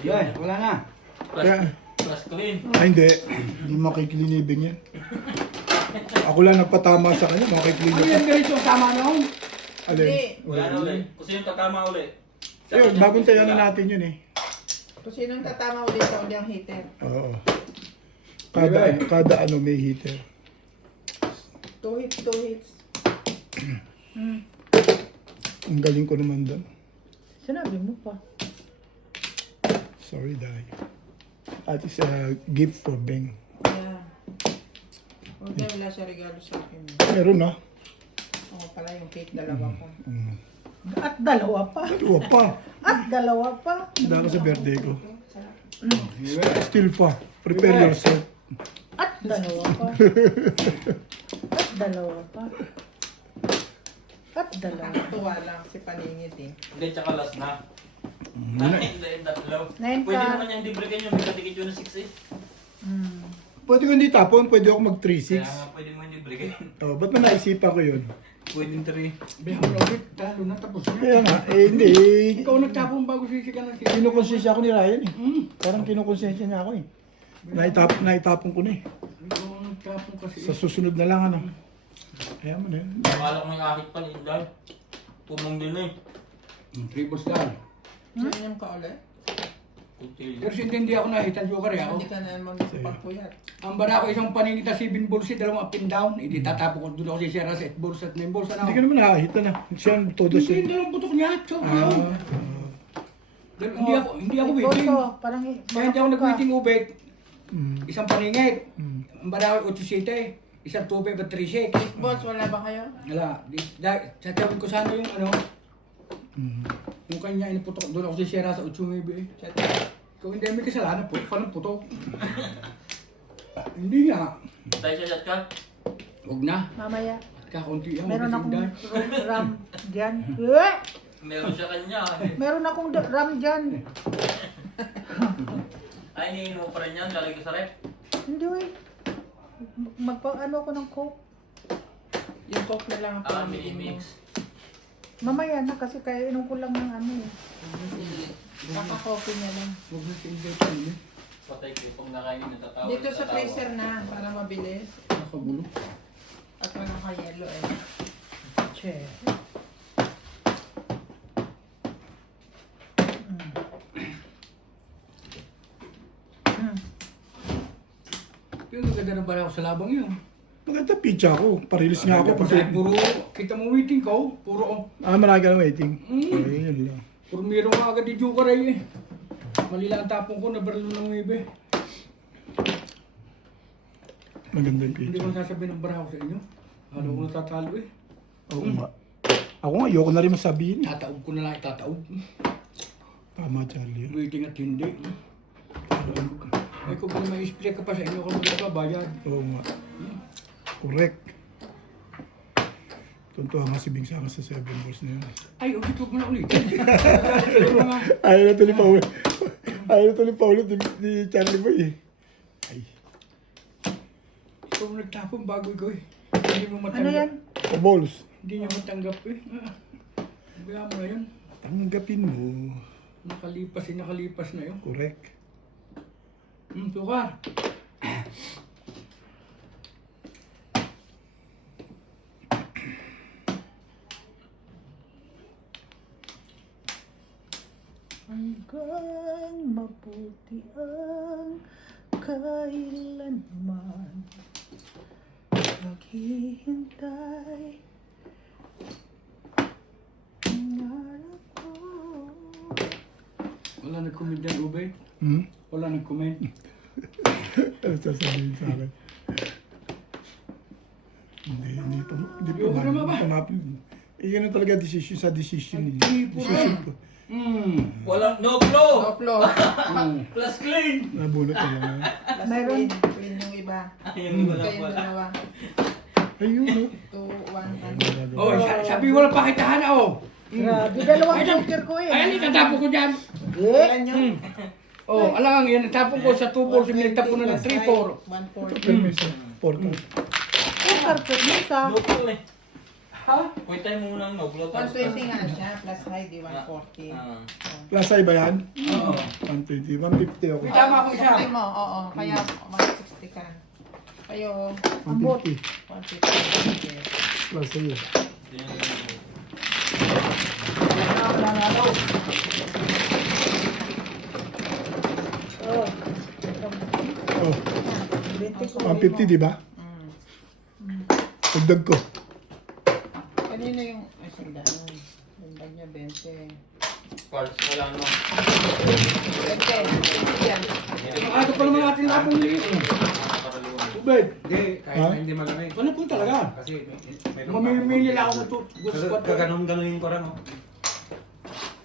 Yan, wala na. Kaya, Plus clean. hindi. Hindi makiklinibing yan. Ako lang nagpatama sa kanya, Ano makiklinibing. yan ganito, tama noon? Alin? Hindi. Wala na ulit. Kung sino tatama ulit. Ayun, bagong tayo na natin yun eh. Kung sinong tatama ulit sa uli ang heater. Oo. Kada ano may heater. 2 hits, 2 hits. Ang galing ko naman doon. Sinabi mo pa. Sorry, Day. That is a gift for Beng. Yeah. Huwag na wala siya regalo sa akin. Meron na. Oo pala yung cake, dalawa pa. At dalawa pa. Dalawa pa. At dalawa pa. Handa ka sa birthday ko. Still pa. Prepare yourself. At dalawa pa. At dalawa pa. At dalawa. Nakatuwa lang si Paningit eh. Hindi, tsaka last na. Hindi, tatlo. Nine Pwede ka. naman yung libre kayo, may katikit yun na 6 eh. Pwede ko hindi tapon, pwede ako mag Kaya 3-6. nga pwede mo yung libre kayo. Oh, ba't mo naisipan ko yun? Pwede 3. Bihan mo ulit, talo na, tapos na. Kaya nga, hindi. Ikaw nagtapon bago sisikan ng sisikan. Kinukonsensya ako ni Ryan eh. Parang kinukonsensya niya ako eh. Naitapon ko na eh. Ikaw nagtapon kasi. Sa susunod na lang ano. Kaya mo na yun. Akala ko may ahit pa, Indal. Pumong din na eh. Triple star. Ganyan ka ulit? Kutilyo. Pero hindi ako nahitan joker eh ako. Hindi ka na magpapuyat. Ang bara ko isang paninita 7 balls, dalawang up and down. Hindi tatapo ko doon ako si Sierra sa 8 balls at 9 balls. Hindi ka naman nakahita na. Siya ang todo Hindi, siya. dalawang putok niya. So, hindi ako Boso, waiting. parang Kaya hindi ako nag-waiting ubet. Mm. Isang paningit. Mm. Ang bara ko 8-7. Isang tubig at 3-6. Boss, wala ba kayo? Wala. Tatawin ko sana yung ano. Mm. Yung kanya inaputok. Doon ako si Sierra sa 8-9 eh. Ikaw hindi may kasalanan. Putok ka ng putok. Hindi nga. Tayo siya shot ka? Huwag na. mamaya. At kakaunti yan. Meron akong magkasindan. ram dyan. Eh! Meron siya kanya. Meron akong ram dyan. Ay, iniin mo pa rin yan. Lalagay ko sa rep. Hindi wey. Magpa-ano ako ng coke. Yung coke na lang ang Ah, pamili mo. mini-mix. Mamaya na kasi kaya inom ko lang ng ano eh. Kaka-coffee niya lang. Huwag na sinday. Patay ko itong nakainin na tatawa. Dito sa freezer na, para mabilis. Nakagulo. At nakaka-yellow eh. Che. Yung maganda na ba ako sa labang yun? Maganda pizza ako. Parilis nga ako. Kasi Kasi, puro, kita mo waiting ko, puro, marami ka ng waiting. Ay, yun lang. puro meron ka agad di joker ay eh. Malila ang tapong ko, nabarilo ng webe. Maganda yung Hindi pizza. ko nasasabihin ng baraho sa inyo. Ano ko natatalo eh. Oo nga. Ako nga, ayoko na rin masabihin. Tataob ko na lang, itataob. Tama, Charlie. Waiting at hindi. Ay kung may spray ka pa sa inyo, kung magkabayad. Oo nga. Correct. Tuntua nga si Bing Sara sa 7 balls na yun. Ay, ulit huwag mo na ulit. Ayaw na ito ni Paul. Ayaw na ito ni Paul ni Charlie Boy eh. Ay. Ikaw mo nagtapon bago ikaw eh. Hindi mo Ano matanggap. yan? O balls. Hindi niya matanggap eh. Baya mo na yun. Tanggapin mo. Nakalipas na yun. Correct. Sukar. Hanggang mabuti ang kailanman maghihintay pangarap ko. Wala nag-comment dyan, Ube. Wala nag-comment. Ano sasabihin sa akin? Hindi pa. Ayoko naman ba? Eh, yun ang talaga decision sa decision eh. Hindi po. Decision ko. Wala, no flow! No flow. Plus clean! Nabunot na lang. Last Mayroon. clean yung iba. Ayun, wala Kayong pala. dalawa. Ayun, no? 2, 1, Oh, sabi mo lang pakitahan ako. Grabe, dalawang joker ko eh. Ay, ano tatapon ko dyan? Ilan yun? Oh, alang yan, natapon ko sa 2 balls, yung nagtapon na ng 3-4. 1, 4. Permiso. Portal. Yung carpet mo sa... Local eh. Ha? Wait tayo muna ng no. 120 nga siya, plus high, di 140. Plus ay ba yan? Oo. 120, 150 ako. May tama ako isa. Sabi mo, oo, kaya 160 ka. Kayo, 150 150. plus sa'yo. Oh. Oh, 20 150 di ba? Mm. Dagdag ko. Kanino yung, ay, sandaan. Sandaan niya, 20. Parts wala no. 20. Yan. Ito pa naman natin lahat ng tubig. Hindi, kahit Ha? na hindi malamig. Ano po talaga? Kasi may Mamimili lang ako ng gusto ko. Gaganon-ganonin ko rin, oh.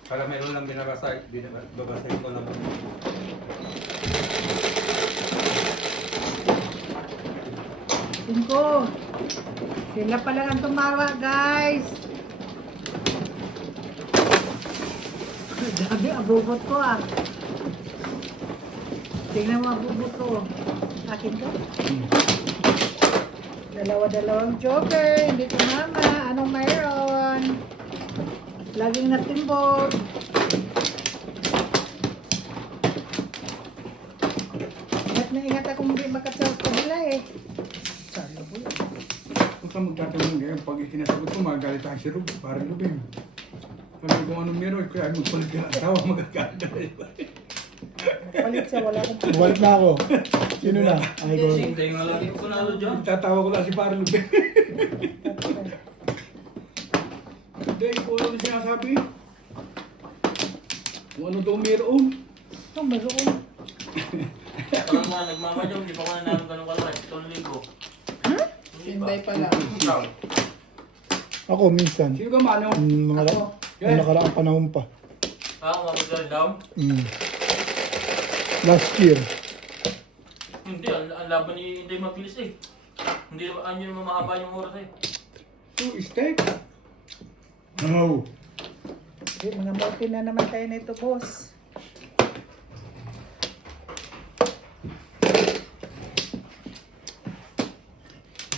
Para meron lang binabasa, babasahin ko lang. Cinco. Sila pa lang ang tumawa, guys. Dami, abubot ko ah. Tingnan mo abubot ko. Akin to. Dalawa-dalawang joker. Hindi tumama. Anong mayroon? Laging natimbog. Ingat na ingat akong hindi makatsaw sa kabila eh. Kung saan magtatanong ngayon, pag ikinasagot ko, magagalit ang si Rub, parang lubing. Sabi kung anong meron, kaya magpalit ka ng asawa, magagalit na rin. Palit siya, wala akong Bumalik na ako. Sino na? Ay, go. Tayo nga lagi ko nalo dyan. Tatawa ko lang si parang lubing. Hindi, kung ano yung sinasabi. Kung ano daw meron. Oh, mayroon. Parang nga nagmamadyo, hindi pa ko nanalo ganun kalaki. 1,000. Sinday pala. Ikaw, Ako minsan. Sino ka mano? Mga nakaraang panahon pa. Ako mapagdala daw. Last year. Hindi, ang laban ni Inday mabilis eh. Hindi naman mahaba yung oras eh. Two steak? No. Mga multi na naman tayo nito, boss.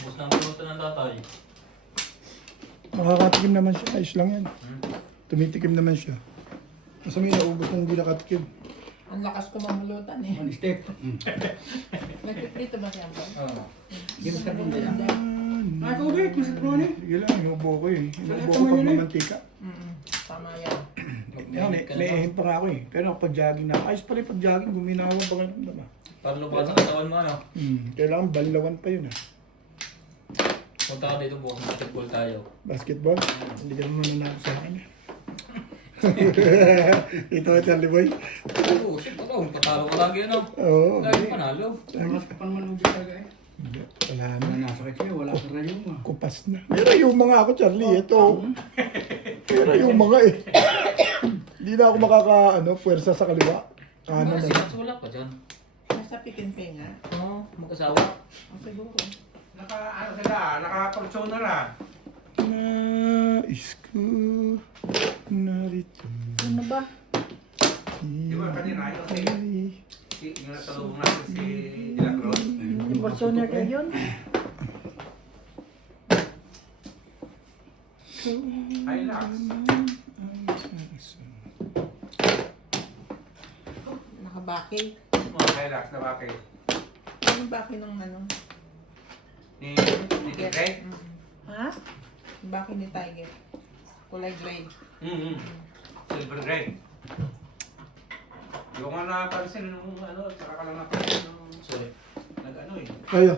Ubus na ang pinuto ng tatay. Makakatikim naman siya. Ayos lang yan. Tumitikim naman siya. Kasi may naubos ng hindi nakatikim. Ang lakas ko mamulutan eh. One steak. Nagpiprito ba siya ba? Oo. Give us a Ay, kawit, Mr. Tony. Sige lang, inubo ko eh. Inubo ko Tama pag yun eh. mamantika. Tama yan. Naihin pa nga ako eh. Pero pag jogging na, ayos pa rin pag jogging, guminawa pa ganun naman. Para lumakas sa katawan mo ano. Kailangan balilawan pa yun ah. Punta ka dito bukas, basketball tayo. Basketball? Hindi ka naman nanalo sa akin. Ito ay Charlie Boy. Oo, shit ako. Patalo ka lagi ano. Oo. Lagi panalo. Mas ka pa naman ubi talaga eh. Hindi, wala na. Wala nasa kanya, wala sa rayo mo. Kupas na. Pero yung mga ako, Charlie, ito. Pero yung mga eh. Hindi na ako puwersa sa kaliwa. Kanan Kasi na. wala pa dyan. Nasa pick and pay nga. Oo, mag-asawa. O siguro. naka-portion na lang. Nais ko narito. Ano ba? Di ba kanina, yung nasalubong natin si De La Cruz. Emotioner ka yun? Hilux. Nakabaki. Hilux na bakit? Ano baki ng ano? Ni Tigre? Ha? Baki ni Tiger. Kulay gray. Silver gray. Yung nga napansin nung tsaka ka lang napansin nung Sorry. nag-ano eh. Kaya.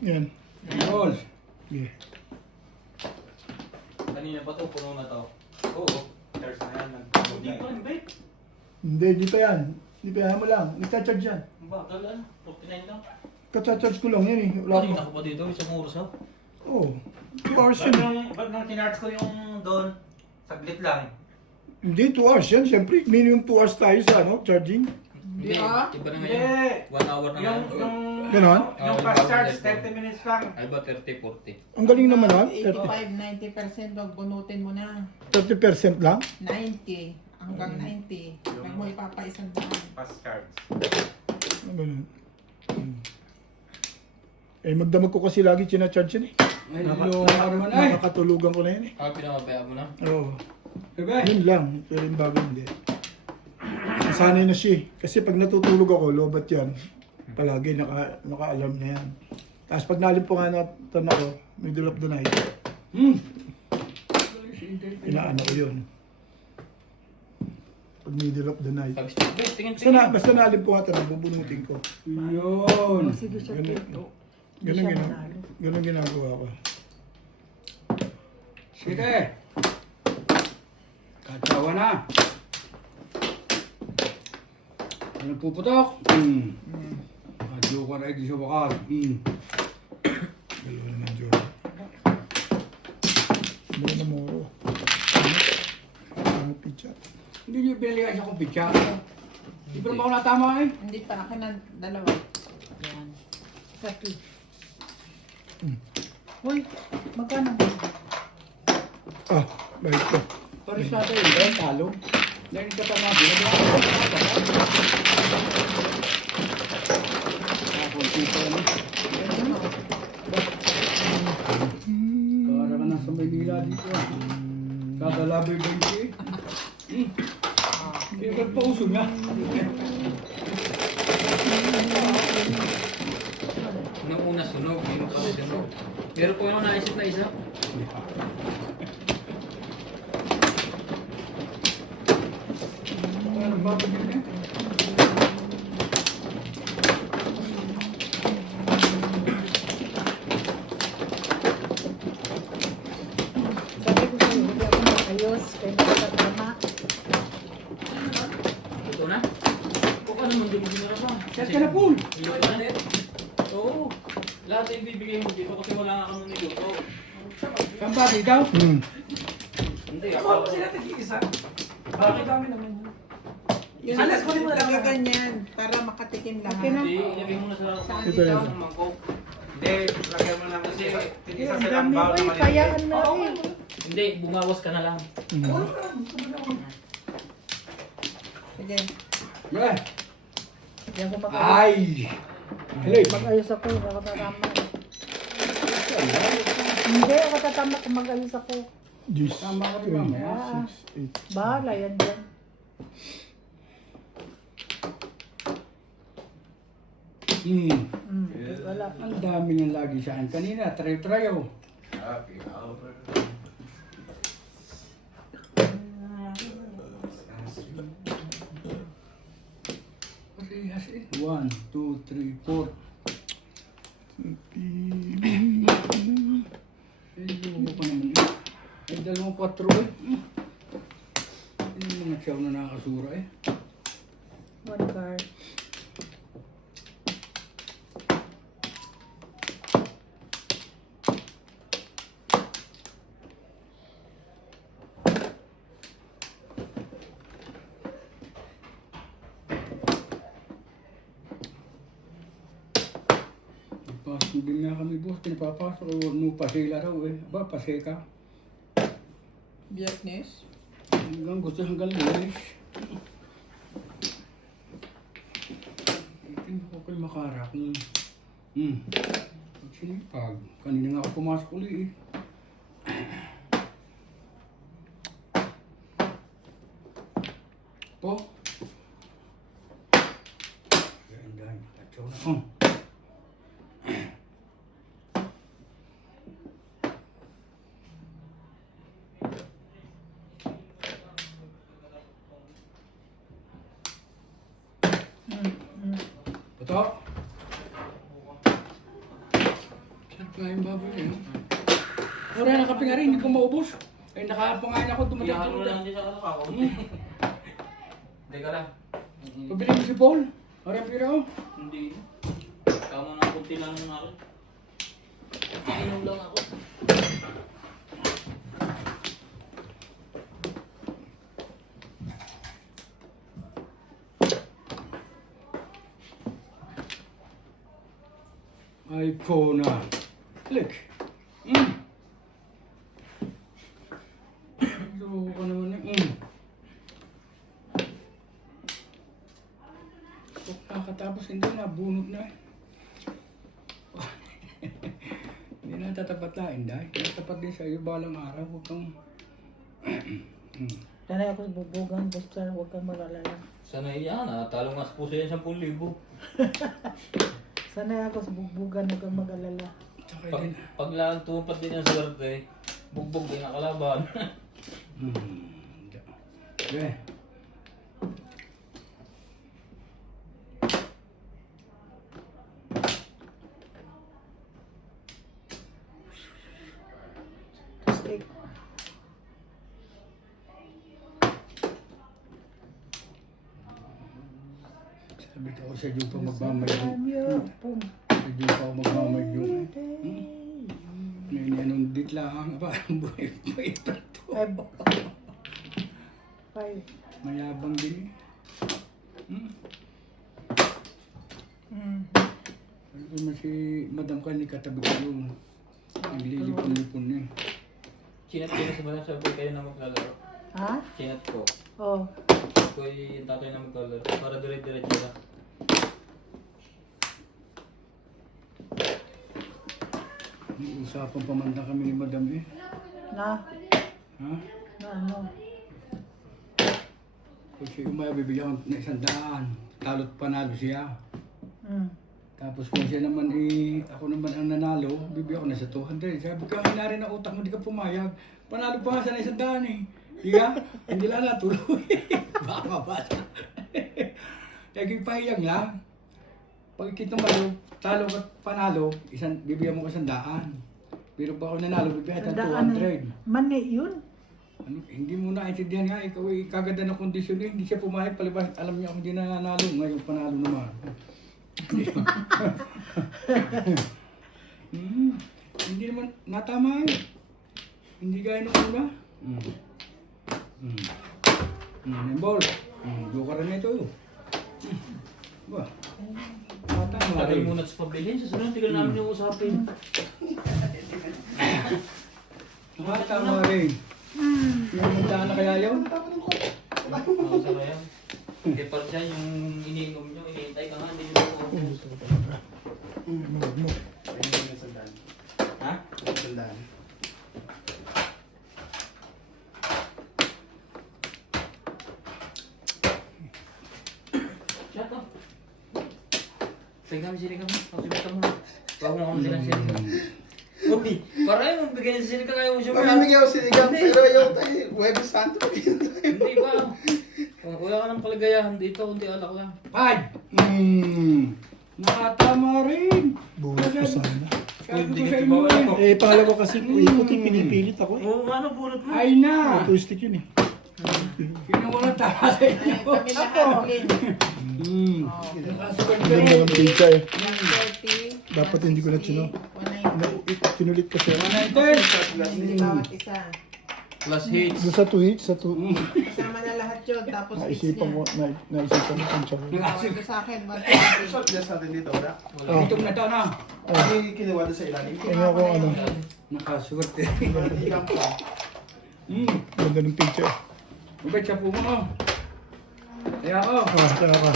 Yan. Rolls. Yeah. Kanina pa to, puno na to. Oo. There's na yan. Hindi pa rin, babe. Hindi pa yan. Hindi pa yan mo lang. Nagcha-charge yan. Ang bagal ano, 49 lang. Kacharge ko lang yan eh. Wala Kanina pa. ko pa dito, isang oras ha. Oo. 2 hours yan. Ba't nang kinarge ko yung doon, saglit lang. Hindi, 2 hours yan. Siyempre, minimum 2 hours tayo sa charging. Hindi, ah. iba na Hindi. ngayon. 1 hour na Yung, ngayon. yung, Ganon? yung Oo, fast yung charge, bago 30 minutes lang. Ay ba 30, 40? Ang galing naman ha. 85, 90% wag bunutin mo na. 30% lang. 90 hanggang 90. Huwag mo ipapaisang daan. Fast charge. Ganun. Eh, magdamag ko kasi lagi chinacharge yan eh. Ay, loko ka naman ay. Nakakatulugan ko na yan eh. Pinapapaya mo na? Oo. Bebe. Yun lang. Pero yung bagay hindi. Nasanay na siya eh. Kasi pag natutulog ako, lobat yan. Palagi naka-alarm na yan. Tapos pag nalimpungan natin ako, middle of the night, inaano ko yun. Pag middle of the night. Sabi siya, "Bes, tingin, Basta nalimpungan natin, bubunutin ko. Yun. Sige siya Ganun. dito. Ganun ginagawa ko. Sige. Katawa na. Ano puputok? Adyo ka na di sa wakal. Dalawa naman, Joe. Mura na muro. Ang pizza. Hindi niyo binili kasi akong pitsa. Hindi pa naman ako natama eh. Hindi pa, akin na dalawa. Yan. Kati. Uy, magkano ba? Ah, bait ko. Paris natin yun, dahil talo. Dahil ka tama din. Computer na. Para ka na sa Maynila dito ah. Kakalaboy ba yung eh? Hindi ka pa uso nga. Nung una sunog, yung pa sunog. Pero kung ano naisip na isa, Ano ba ba yun eh? Sabi ko sa'yo, hindi ako makayos. Kaya nakakatama. ito na. Kung ano mo, hindi mo ginara pa. Set ka na pool. Ilo pa na. Oo. Lahat ay bibigay mo dito kasi wala nga kami niluto. Saan ba dito? Hindi, Ako ako. pa sila tig-isa. Bakit dami naman yun? Yun Alas, kunin mo na lang. ganyan para makatikim lahat. Okay na. Hindi, ilagay mo na sa Ito yan. ng mangkok. Hindi, lagyan mo na kasi tigisa Ang silang dami. bawal Uy, na maliit. kayaan na eh. Hindi, bumawas ka na lang. Sige. Eh, Hindi ako makayos. ay! Halay! Mag-ayos ako, hindi ako tatama. Hindi ako tatama kung mag-ayos ako. Jeez. Tama ka rin mamaya. 6, 8. Bahala yan dyan. Wala. Ang dami niyang lagi sa akin. Kanina, try-try oh. Parehas eh. 1, 2, 3, 4. Ay, lumo ko naman eh. Ay, 2, 4 eh. Hindi mga siyaw na nakakasura eh. One card. Pasok din nga kami boss. Pinapapasok. No, pasila raw eh. Aba, paseka. Biyernes. Hanggang gusto hanggang lunes. Tingin ko kay Makara kung... Sinipag. Kanina nga ako pumasok uli eh. Po? Kaya ang dahil nakatsaw na. Patok? Sarap nga yung baboy eh. Wala na kape nga rin, hindi ko maubos. Ay nakapangain ako dumating Iyahalo ko. na lang din sa kalakaw. Hindi ka lang. Pabili mo si Paul. Harap pira ko. Hindi. Tama na kunti lang ng akin. Inom lang ako. Ay ko na. Click. Loko ka naman eh. kakatapos hindi na, bunot na eh. Hindi na tatapatain dahil. Tatapat din sa iyo balang araw. Huwag kang... Sanay ako sa bubugan, basta huwag kang mag-alala. Sana yan, talo nga sa puso yan 10,000. Sanay ako sa bubugan, huwag kang mag-alala. Tsaka Pag, din. pag lang tumupad din ang swerte, bugbog din ang kalaban. Okay. Stick. Sabi ko sa iyo pa magmamayong. Pum. Sa iyo pa magmamayong. Ngayon anong dit lang. Parang buhay pa ito. Five. Mayabang din eh. Ano naman si Madam Kani katabi ko yung naglilipon-lipon na eh. Chinat ko na sa mga sabi kayo na maglalaro. Ha? Chinat ko. Oh. Ko yung tatay na maglalaro. Para dire-diretso na. May usapan pamanda kami ni Madam eh. Na? Ha? Na ano? Kasi umaya bibigyan ko ng 100. Talo't panalo siya. Tapos kung siya naman ako naman ang nanalo, bibigyan ko na sa 200. Sabi ko, ang rin ang utak mo, di ka pumayag. Panalo pa nga sa 100 eh. Di ka? Hindi lang natuloy. Baka mabasa. Kaya pahiyang lang. Pag kita malo, talo ka panalo, bibigyan mo ko 100. Pero pa ako nanalo, bibigyan ka ng 200. Mani yun. Ano, hindi mo naintindihan nga, ikaw ay kaganda ng kondisyon eh. Hindi siya pumayag, palibas, alam niya kung hindi nanalo. Ngayon panalo naman. Hindi naman, natama eh. Hindi gaya nung una. Nembol. Joker na ito. Ba? Natama Tagal rin. muna sa pabilin. Sa sunod, tigal namin yung usapin. Natama rin. Yung muntaan na kaya yun? Masama yan. Hindi pa siya yung iniinom nyo. Iniintay ka nga. Hindi nyo ako. Ha? Shut up. Sige kami, sili kami. Pagsimutan mo. Huwag mo kami silang sili kami. Uy, para yung bigyan niya sili ka kaya mo siya. Mamimigay ako sinigang, pero yung tayo, Huwebes Santo, Hindi pa. Wala ka ng palagayahan dito, kundi alak lang. 5! Nakatama rin! Buhat ko sana. Sabi Hindi ko ka sa inyo tibawa eh. ako. Pangalawa kasi ikot pinipilit ako eh. Oo, ano bunot mo? Ay na! Twistic yun eh. Sino walang tama sa inyo? Kami lahat. Nakasukan ka Ganda rin. ng pizza eh. 130. Dapat hindi ko na chino. 190. Kinulit ko siya. Hindi bawat isa. Plus hits. Doon sa 2 hits, sa 2. Kasama na lahat yun. Tapos Naisipan ko, naisipan ko kung siya. Tawag ko sa akin, 120. Yes, natin dito, wala. Oh, Itong na na. Ay, kinuha doon sa ilalim. tingnan ko ano. Nakasuwerte. Ilang pa. Ganda ng pizza eh. Mabait siya po mo. Kaya ako. Kaya ka.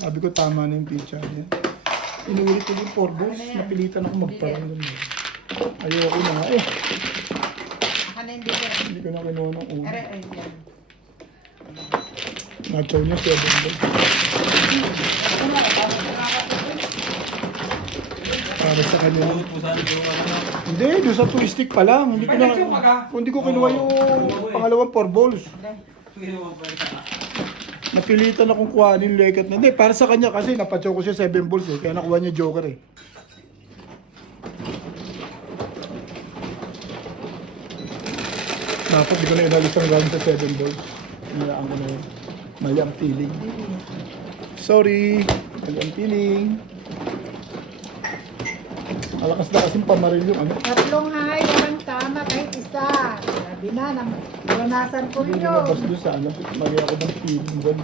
Sabi ko tama na yung pizza niya. Inulit ko yung 4 balls. Napilitan ako magparang. Ayoko na nga eh. Ano hindi ko? Hindi ko na kinuha ng ulo. Are, ay, yan. Nachaw niya 7 balls. Para sa kanya. Hindi, doon sa twistic pa lang. Hindi ko na, kung hindi ko kinuha yung pangalawang 4 balls. Napilitan akong kuhanin yung lekat na. Hindi, para sa kanya kasi napachaw ko siya 7 balls eh. Kaya nakuha niya joker eh. Dapat di ko na inalis ang gamit sa 7 balls. Inayaan ko na yun. Mali ang feeling. Sorry. Mali ang feeling. Malakas na kasing pamaril yung ano. Tatlong high, walang tama kahit isa. Sabi na, naranasan ko Hindi yun. lumabas doon sa ano. Mali ako ng feeling doon.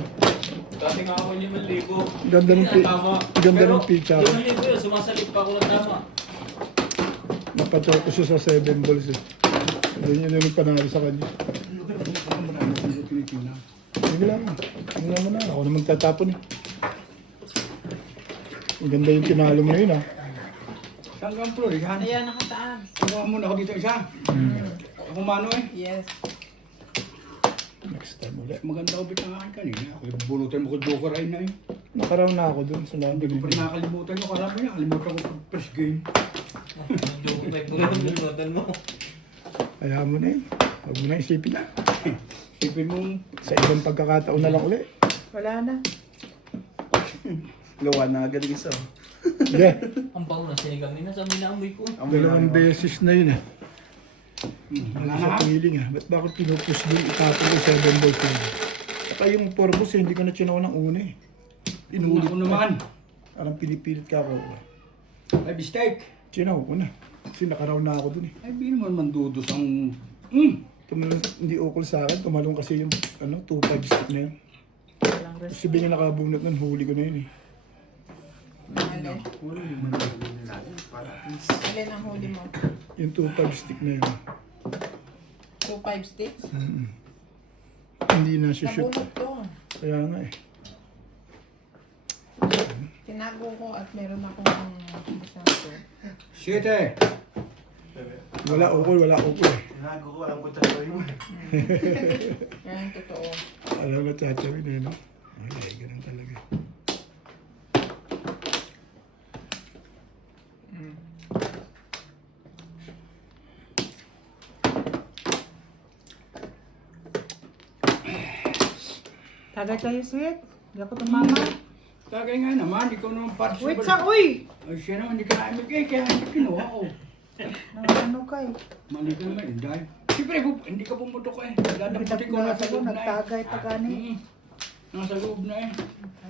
Kasi nga ako 5,000. Ganda ng Tama. ganda Pero, ng pizza. 5,000 yun, sumasalip pa ako ng tama. Napachaw ko siya sa 7 balls eh. Doon yun yung panalo sa kanya. Sige lang. Tingnan mo na. Ako naman tatapon eh. Maganda yung tinalo mo na yun, ah. Saan kang Flores? Han? Ayan, nakataan. Kuha muna ako dito isa. Ako mano eh. Yes. Next time ulit. Maganda ko bitang akin kanina. Ako bunutin mo ko joker ay na eh. Nakaraw na ako dun sa Hindi ko pa rin London. nakakalimutan ko. Karami niya. Kalimutan ko pag first game. Bunutan mo. Kaya mo na yun. Huwag mo na isipin na. Sipin mo. Sa ibang pagkakataon na lang ulit. Wala na. Gawa na agad isa. Hindi. Ang bago na sinigang nila sa minaamoy ko. Dalawang beses na yun, eh. Wala Sa na. piling, ah. Ba't bakit pinupush din itapon ko 7 balls yun? Saka yung purpose, eh, hindi ko na chinaw ng una, eh. Inulit ko naman. Parang pinipilit ka ako. Ay, mistake. Chinaw ko na. Kasi nakaraw na ako dun, eh. Ay, di naman mandudos ang... Tumalong, hindi ukol sa akin. Tumalong kasi yung 2-5 stick na yun. Walang rest. Kasi bigyan nakabunot nun, huli ko na yun, eh. Alin? Alin ang huli mo? Yung 2-5 stick na yun. 2-5 sticks? Hindi na siya shoot. Nabunot to. Kaya nga, eh. Tinago ko at meron akong isang Siete. Wala ukol, wala ukol, eh. Tinago ko, alam ko talaga yun. Yan ang totoo. Alam na tatawin, eh, no? Ay, ganun talaga. Tagay tayo, sweet. Hindi ako tumama. Tagay nga naman. Ikaw naman parts. Wait sa, uy! Ay, siya naman. Hindi ka naimigay. Kaya hindi kinuha ko. Ano kay? Mali ka naman. Dahil. Siyempre, hindi ka pumutok eh. Dadaputin ko nasa Nasa loob na eh. nagtagay pa gani. Nasa loob na eh.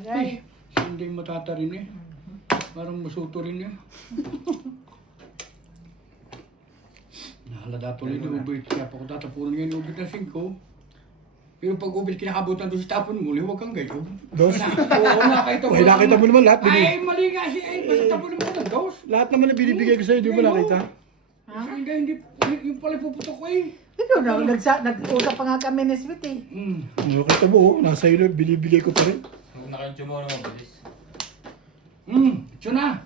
Ay, Hindi matata rin eh. Parang masuto rin eh. Nahalada tuloy ni Ubit. Kaya pa ko tatapunan ngayon Ubit na 5. Pero pag Ubit kinakabutan doon sa tapon muli, huwag kang gayo. Dos? Oo, nakita mo. Ay, nakita mo naman lahat. Ay, mali nga si Ay. Basta tapon mo ng dos. Lahat naman na binibigay ko sa'yo, di mo nakita? Hindi, hindi. Yung pala puputok ko eh. ito na, nag-usap pa nga kami ni sweet eh. Nakita mo, oh, nasa iyo na, binibigay ko pa rin. Huwag nakantyo mo naman, bilis. Ito na.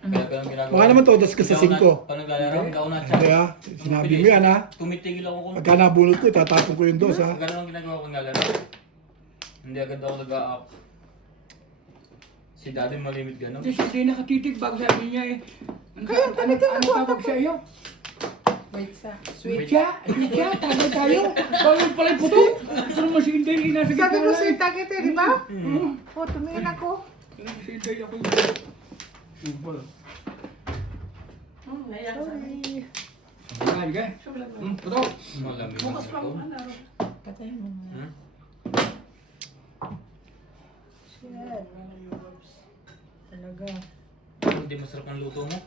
Kaya ganun ginagawa. Baka naman todas ka sa 5. Pag naglalaro, hindi ako na-chat. Kaya, sinabi mo yan, ha? Tumitigil ako kung... Pagka nabunot ko, itatapon ko yung dos, ha? Ganun ang ginagawa ko naglalaro. Hindi agad ako nag-a-up. Si daddy malimit ganun. Hindi siya nakatitig bago sabi niya eh. Ano tawag sa iyo? Wait sa. Sweet siya, tagay tayo. Bakit pala yung puto? Ito naman si Inday, nasa gitna Sabi ko na sweet eh. tagay tayo, di ba? O, tumingin ako. Si Inday ako yun. Naiyak sa akin. Sorry. Ay, gay. Puto. Malamig Bukas pa ako. ang laro. Patay mo. Hmm? Shit. Talaga. Hindi masarap ang luto mo.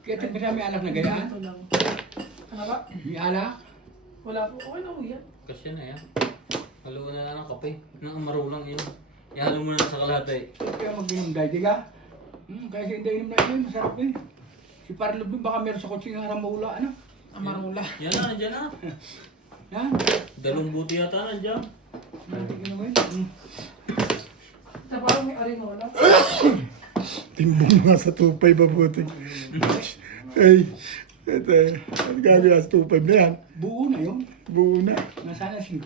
Kaya ito ba may alak na gayaan? Ito lang. Ano ba? May alak? Wala po. Okay na po yan. Kasi na yan. Haluan na lang ng kape. Nang amaro lang yun. Ihalo mo na lang sa kalahati. Kaya mag-inom dahil, di ka? Kaya si Inday inom na yun, masarap yun. Si Parlo Bin, baka meron sa kotse yung haramula, ano? Amarula. Yan na, nandiyan na. Yan. Dalawang buti yata nandiyan. Tingnan mo yun. Ito parang may arinola. Timbong nga sa 2.5 mabuti. Ay, ito eh. Ang gagawin sa 2.5 na yan. Buo na yun. Buo na. Nasaan na 5?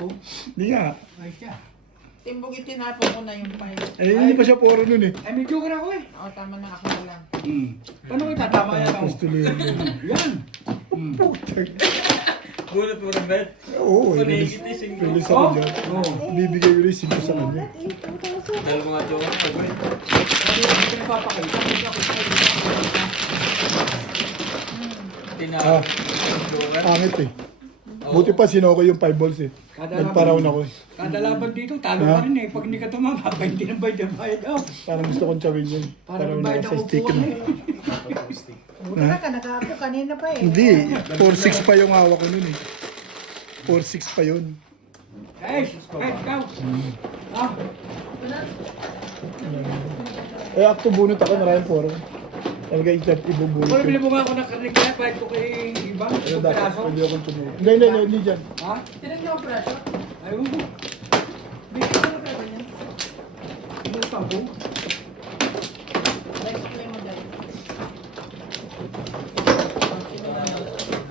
Hindi nga. Ay siya. Timbog itinapon ko na yung pile. Eh, hindi pa siya puro nun, eh. Ay, may joker ako eh. O, tama na ako na lang. Paano ko itatama yan ako? Tapos tuloy yun. Yan. Putang. Bunot mo rin, Bet. Oo, Panigit eh, singko. release ako dyan. Bibigay ko rin 5 sa kanya. Dahil mga jowa ko, Bet. Sabi ko, hindi pinapapakita. Hindi ako sa Ah. Jowa. Pangit eh. Buti pa sinoko yung 5 balls eh. Nagparaon ako eh. Kada laban dito, talo ka rin eh. Pag hindi ka tumama, 20 ng bayad out. Parang gusto kong tsawin yun. Parang Paraon bayad ako sa ako stick po na. eh. Buti na ka, nakaapo kanina pa eh. Hindi, 4-6 pa yung hawak ko nun eh. 4-6 pa yun. Ikaw. Ah, Eh, akto bunot ako, maraming poro. Talaga ibubunot wala ko. bili mo nga ako ng karne kaya, bayad ko kay iba. Pero Isang dapat, peraso. pwede akong tumuha. Hindi dyan. Ha? Tinag niyo ang presyo. Ayun. Bigyan ko na presyo. Utang ko. Next play mo dyan.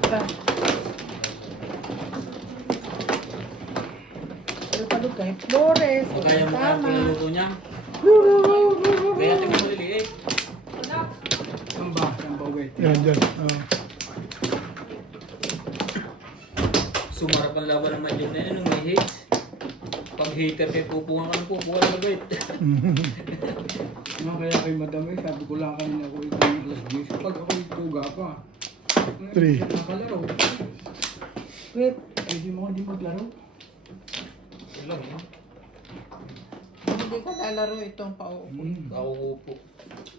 Ka. Palud kay Flores. Kung kaya mo kaya Tama. pinuluto niya. Kaya tingin mo liliit. Samba wait. Yan, dyan. Oh. Sumarap ang laban ng Magic na yun nung may hits. Pag hater kayo pupungan ka ng pupungan ng gawin. Ano kaya kay Madam eh, sabi ko lang kanina ako itong alas 10. Pag ako ituga pa. Three. Nakalaro. Wait. Hindi mo hindi maglaro. Lang yun. Hindi ka lalaro itong pauupo. Ako upo.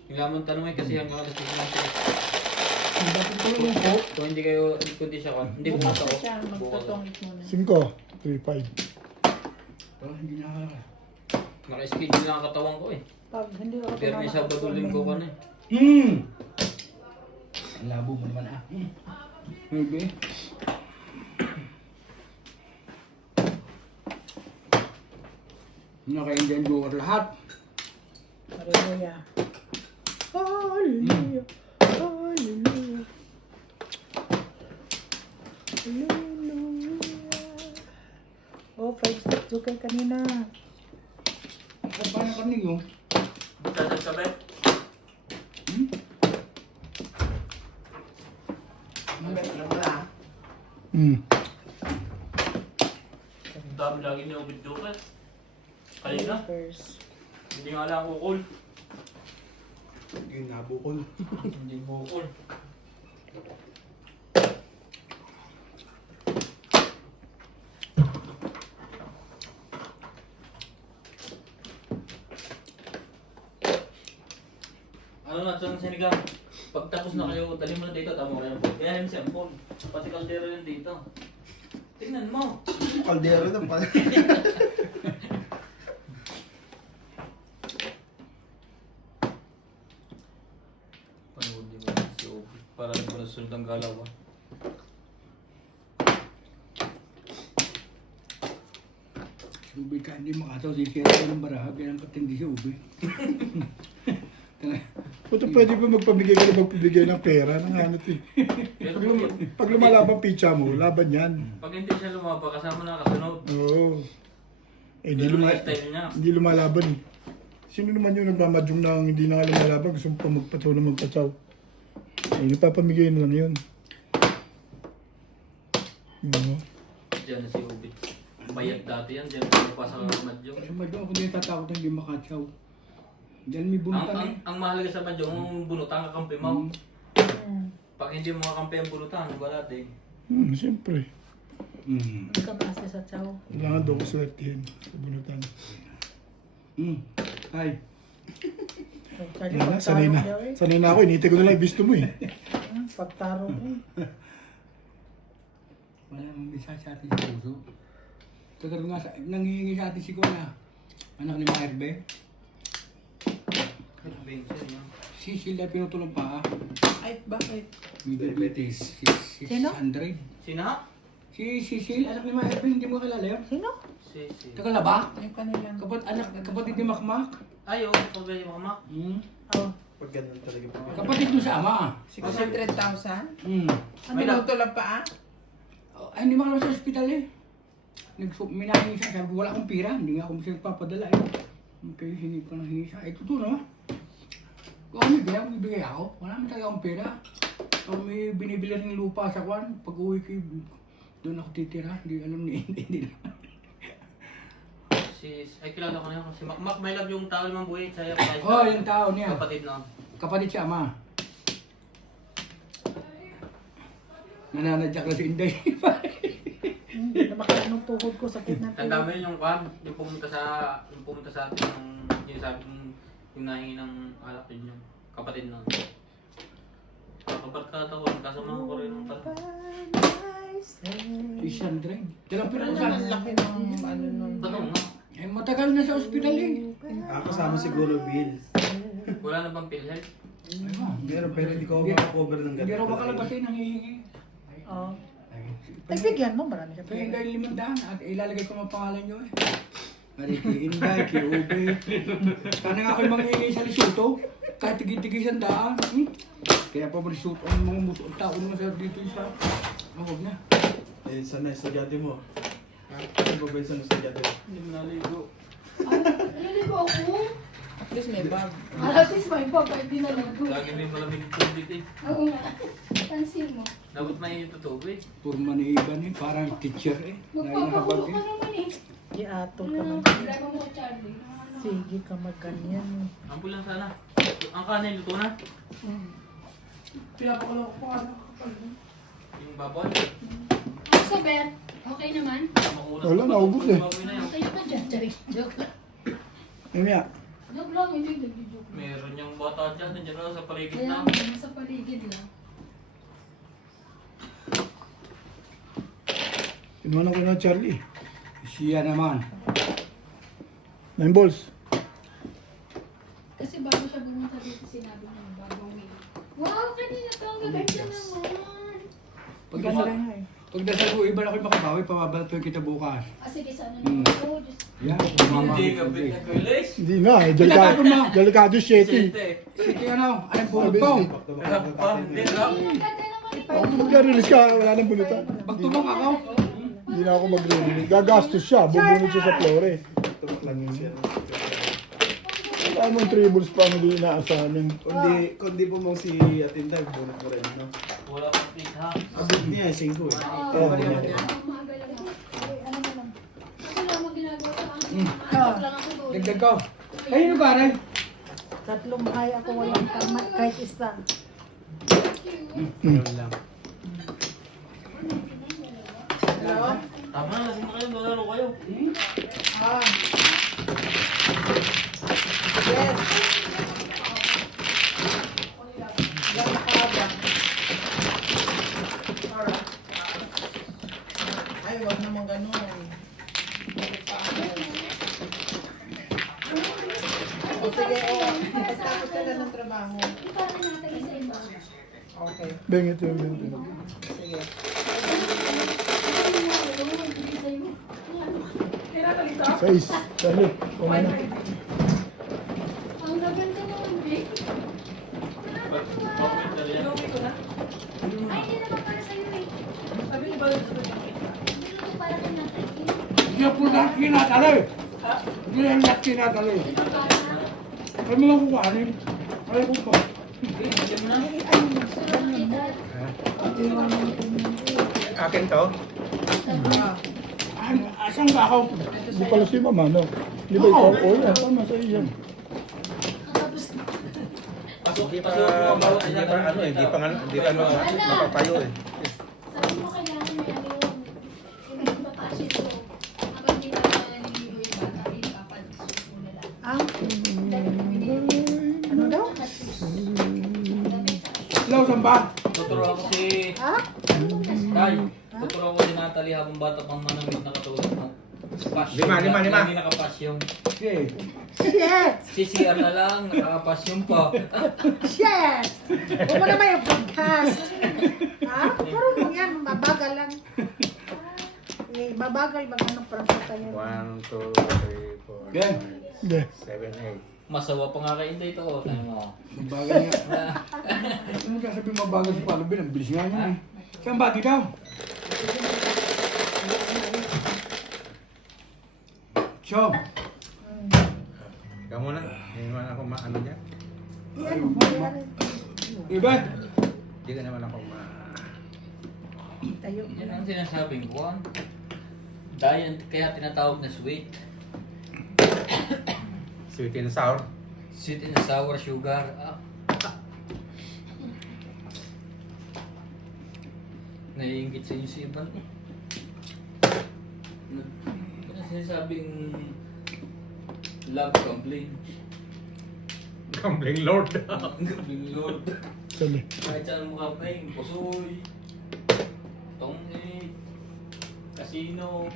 Yung lamang tanong ay kasi hanggang alas 6 lang sila. Dapat ko lang po. Kung hindi kayo, kundi siya ka, hindi Bukas pumunta na ko. siya, Bukas ako. magtutungit muna. 5. 3-5. Hindi na. Naka-schedule lang ang katawan ko eh. Pag hindi ako Pero may Sabado Linggo ka na eh. Ang labo mo naman ah. Maybe. Naka-Indian Joker lahat. Hallelujah. Hallelujah. Hallelujah. Hallelujah. Oh, 5-6 okay kanina. Ang paano ka ninyo? Sasal ka ba? Ang dami lagi na ubid dukat. Kanina, First. hindi nga lang kukul. Yung nabukol. Hindi bukol. Ano na sa sinigang? Pagtapos na kayo, dali mo na dito, tama kayo. Kaya yung cellphone. Pati kaldero yun dito. Tingnan mo. Kaldero na pala. Panoodin mo si Obi. Para mo na sunod ang galaw ah. Si Ubi ka hindi makataw si Sierra ng baraha. Kaya ang katindi si Ubi. Puto pwede ba magpamigay ka na magpibigay ng pera? Nanganot eh. Pero Pag lumalaban pitcha mo, laban yan. pag hindi siya lumaba, kasama na kasunod. Oo. Eh, hindi, Pero yung style niya. hindi lumalaban eh. Sino naman yung nagmamadyong na hindi na nga lumalaban, gusto pa magpataw na magpataw. Eh, nagpapamigay na lang yun. Oo. Diyan na si Obi. Bayad dati yan, diyan na pa sa Madyong. Kasi madyo ako din tatakot na hindi makatsaw. Diyan may bunutan eh. Ang mahalaga sa Madyong, ang bunutan kakampi mo. Hmm. Pag hindi mo kakampi ang bunutan, wala din. Siyempre. Hindi ka maasa sa chow. Kailangan daw ko swerte yan. Sa bunutan. Ay. Wala na, sanay na. Sanay na ako, inintay ko na lang yung gusto mo eh. Pagtaro eh. Wala nang bisa sa atin sa puso. Tagal nga, nanghihingi sa atin si Kuya. Anak ni Maherbe. Si Sila pinutulong pa. Ay, bakit? May diabetes. Si Sino? Andre. Sino? Si Cecil, anak ni Maherbe, hindi mo kilala yun? Sino? Si. Tagal na ba? Yung kanilang... Kapatid ni Makmak. Ay, oo, pag yung mama. Oh. Pag ganun talaga po. Kapatid mo sa ama. 100,000? Hmm. Ano pinutulog pa ah? Ay, hindi makalabas sa ospital eh. Minahingi siya, sabi ko, wala akong pira. Hindi nga ako siya nagpapadala eh. Okay, hingi pa ng hingi siya. Ay, totoo naman. Kung ano bigay, bibigay ako. Wala naman talaga akong pera. Kung may binibili ng lupa sa kwan, pag uwi ko, doon ako titira. Hindi alam ni hindi na. Ay, kilala ko na yun. Si Makmak, may love yung tao limang buhay. Saya Oh, yung tao niya. Kapatid na. Kapatid siya, ama. Nananadyak na si Inday. Hindi na makaanong tuhod ko, sakit na Tanda mo tuhod. yun yung kwan, yung pumunta sa atin, yung sabi kong yung nahingi ng alak yun yung kapatid na. Kapat katawan, kasama ko rin ng pala. Si Sandra. Dalang Pero pinag naman laki ng ano nun. Tanong nga, Eh, matagal na sa ospital eh. Kasama siguro Bill. wala na bang PhilHealth? Meron pero hindi ko Hindi- makakover ng Hindi raw makalabas eh, nangihingi. Oh. Ay, Ay, bigyan mo, marami siya Kaya pera. dahil 500 at ilalagay ko ng pangalan nyo eh. Kay Inday, kay Ube. Sana nga ako'y manghingi sa Lesotho. Kahit tigi-tigi sandaan. Kaya pa ba Lesotho ang mga muso ang tao naman sir dito sa... Huwag na. Eh, sana estudyante mo. Ano ba ba yung estudyante mo? Hindi mo naligo. Naliligo ako. At least may bag. At least may bag, kahit di naligo. Lagi may malamig tubig eh. Oo nga. Pansin mo. Dapat may tubig. Turma ni Iban eh, parang teacher eh. Magpapakulo Nainakabag ka eh. naman eh. Iato ka Ano, mag... drama mo, Charlie. Sige ka magganyan. Ampul lang sana. Ang kanin, luto na. Pinapakulo ko pa ano kapal. Yung baboy. Ano sa bed? Okay naman? Makulang Wala, pa. naubos eh. Baboy na yun. Tayo ka dyan, Charlie. Joke lang. Mamaya. Joke lang, hindi nag-joke. Meron yung bata dyan. Nandiyan na sa paligid Kaya na. nga, nasa paligid lang. Pinuha ko na Charlie. Siya naman. 9 balls. Kasi bago siya bumunta dito, sinabi niya, bago uwi. Wow, kanina to, ang gaganda naman. Ganda nga eh. Pag dasal ko, Iban ako'y makabawi, pababalatuin kita bukas. Ah, sige, sana Hmm. naman. Oh, Diyos. Yan. Hindi ka pinag-release. Hindi na eh. Delikado, delikado shitty. Sige ano, anong pulot ko? Hindi na. Ang ganda naman ito. Kung mag-release ka, wala nang bunutan. Pagtubak ako. Hindi na ako mag-release. Gagastos siya. Bubunod siya sa flore. Tumak lang yun siya. Wala mong tribbles pa hindi inaasamin. Kundi po mo si Atinday, bunot mo rin, no? Wala kang pizza. Abot niya, 5 eh. Oo, maaga lang ako. Ay, ano na lang. Kasi lang ang ginagawa ko. Maaga lang ako doon. Dagdag ko. Ay, ano ba rin? Tatlong hay ako walang tama kahit isa. Yun lang. Tama na, lasing na kayo. Galaro kayo. Ah. Yes. Yan nakaba. Ay, wag naman ganun. O sige, pagtapos ka na ng trabaho. Ipara natin sa iba. Okay, Bengit yun. sige. Tinatalita. 6. Charlie. Kumain na. Ang gaganda naman, Vic. Inuwi ko na. Ay, hindi naman para sa'yo eh. Sabi ni Bal, Hindi naman para kay Nathan eh. Hindi po lahat kinatali. Hindi lang lahat kinatali. Ito para. Ay mo lang kukuhanin. Ay ko po. Akin to? Asan ba ako? Hindi pala si Mama, no? Di ba ikaw? Oo, yan. Tama sa iyo yan. Tapos, Pasok, Hindi pa, pasok. hindi pa ano eh, hindi pa mapapayo eh. sabi mo kailangan may ano yun. Yung mataas ito. Kapag hindi pa naliligo yung bata, ipapalisuot mo na lang. Ang ano daw? Hello, saan ba? Tuturo ako si... Ha? Tay, tuturo ako si Natalie habang bata pang manamit na katulad mo. Passion. Lima. Hindi nakapasyon. Okay. Shit! Si CR na lang, nakapasyon pa. Shit! Huwag mo naman yung podcast. Ha? Marunong yan. Mabagal lang. Eh, mabagal mag ano para sa tayo. 1, 2, 3, 4, Okay. Hindi. 7, 8. Masawa pa nga kay Inday ito. Tayo mo. Mabagal nga. Ano ka sabi mabagal si Palubin? Ang bilis nga niya eh. Saan ba dito? So, Ikaw muna, hindi naman ako maano dyan. Yan, iba? Hindi ka naman ako tayo. Yan ang sinasabing ko. Diet, kaya tinatawag na sweet. sweet and sour. Sweet and sour sugar. Naiingit sa inyo si Iban eh. Ano sinasabing love complaint? Gambling lord. Gambling lord. Charlie. Kahit saan mo ka-play, pusoy, tongit, casino.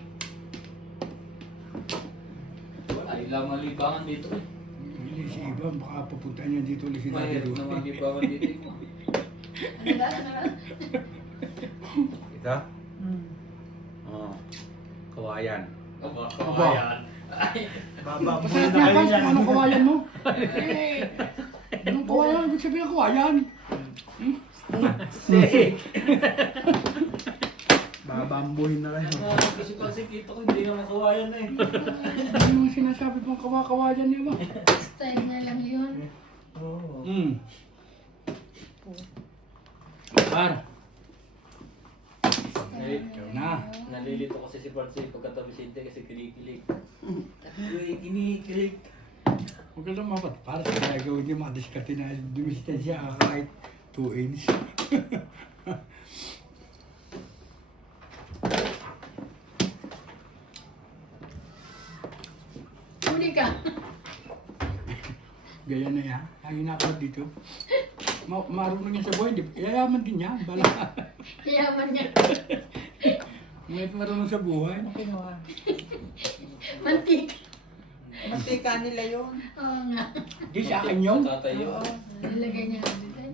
Wala, ilang malibangan dito eh. Hindi si Iba, baka pupunta niya dito ulit si Mahirap Daddy na Ruth. malibangan dito eh. Ano ba? Ano ba? Ito? Hmm. Oo. Kawayan. Kawayan. Ay, Babambuhin Masarap na nga kayo pas yan. kung anong kawayan mo. Anong kawayan? Ibig sabihin ng kawayan. Babambuhin na kayo. kasi kita ko hindi naman kawayan na eh. Ano yung sinasabi pong kawayan niya ba? Style na lang yun. Par. Style Na. Nalilito kasi si Francis pagkatabi si Inte kasi kinikilig. Kinikilig. Huwag ka lang mapat. Para sa gagawin niya mga diskarte na dumistansya kahit 2 inch. Huli ka. Gaya na yan. Lagi na ako dito. Marunong yan sa buhay. Yayaman din yan. Bala. Yaman niya. Ngayon marunong sa buhay. Kinuha. Mantik. Mantika nila yun. Oo nga. Di sa akin yun. Tatay yun. Oo. Nilagay niya.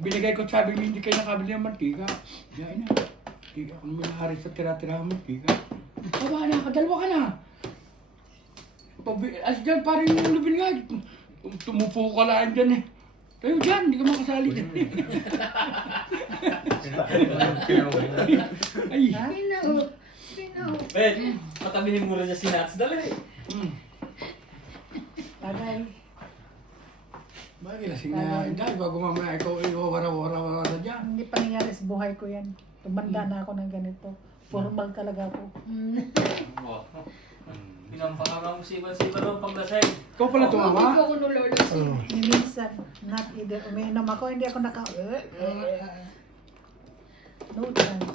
Binigay ko sabi mo hindi kayo nakabili ng mantika. Yan na. Hindi ako naman nahari sa tira-tira ng mantika. Baba na, kadalwa ka na. As dyan, parang yung lubin nga. Tumupo ka lang dyan eh. Tayo dyan, hindi ka makasali dyan. Ay. Pinaw. Pinaw. Bet, patabinin mo rin niya si Nats. Dali. Tagay. Bakit lasing na dahil bago mamaya ikaw wara-wara dyan. Hindi pa nangyari sa buhay ko yan. Tumanda na ako ng ganito. Formal talaga ako. Pinampakama mo siban-siban ng paglasay. Ikaw pala tumawa? Hindi ko kuno lolosin. Minsan, not either umiinom ako, hindi ako no chance.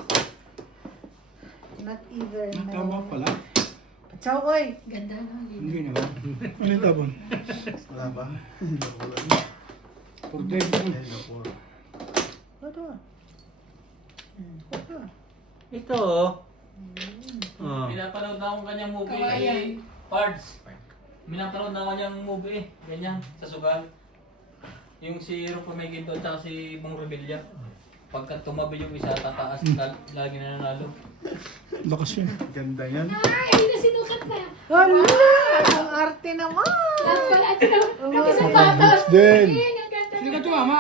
Not either. Tama pala. Ciao, oy! Ganda no. Hindi naman. Ano yung tabon? Wala ba? Purdeg yun. Ito. Ito. Ito oh. Pinapanood na akong kanyang movie Kawayan. eh. Pards. Pinapanood na ako kanyang movie eh. Ganyan, sa sugal. Yung si Rupo Megindo at saka si Bong Revilla. Pagka tumabi yung isa, tataas, lagi na nanalo. Lakas yun. Ganda yan. Ay, nasinukat na. Hala! Ang arte naman! Lahat pala at nakasapatos. Din. Ay, ang ganda. Sino ka tumama?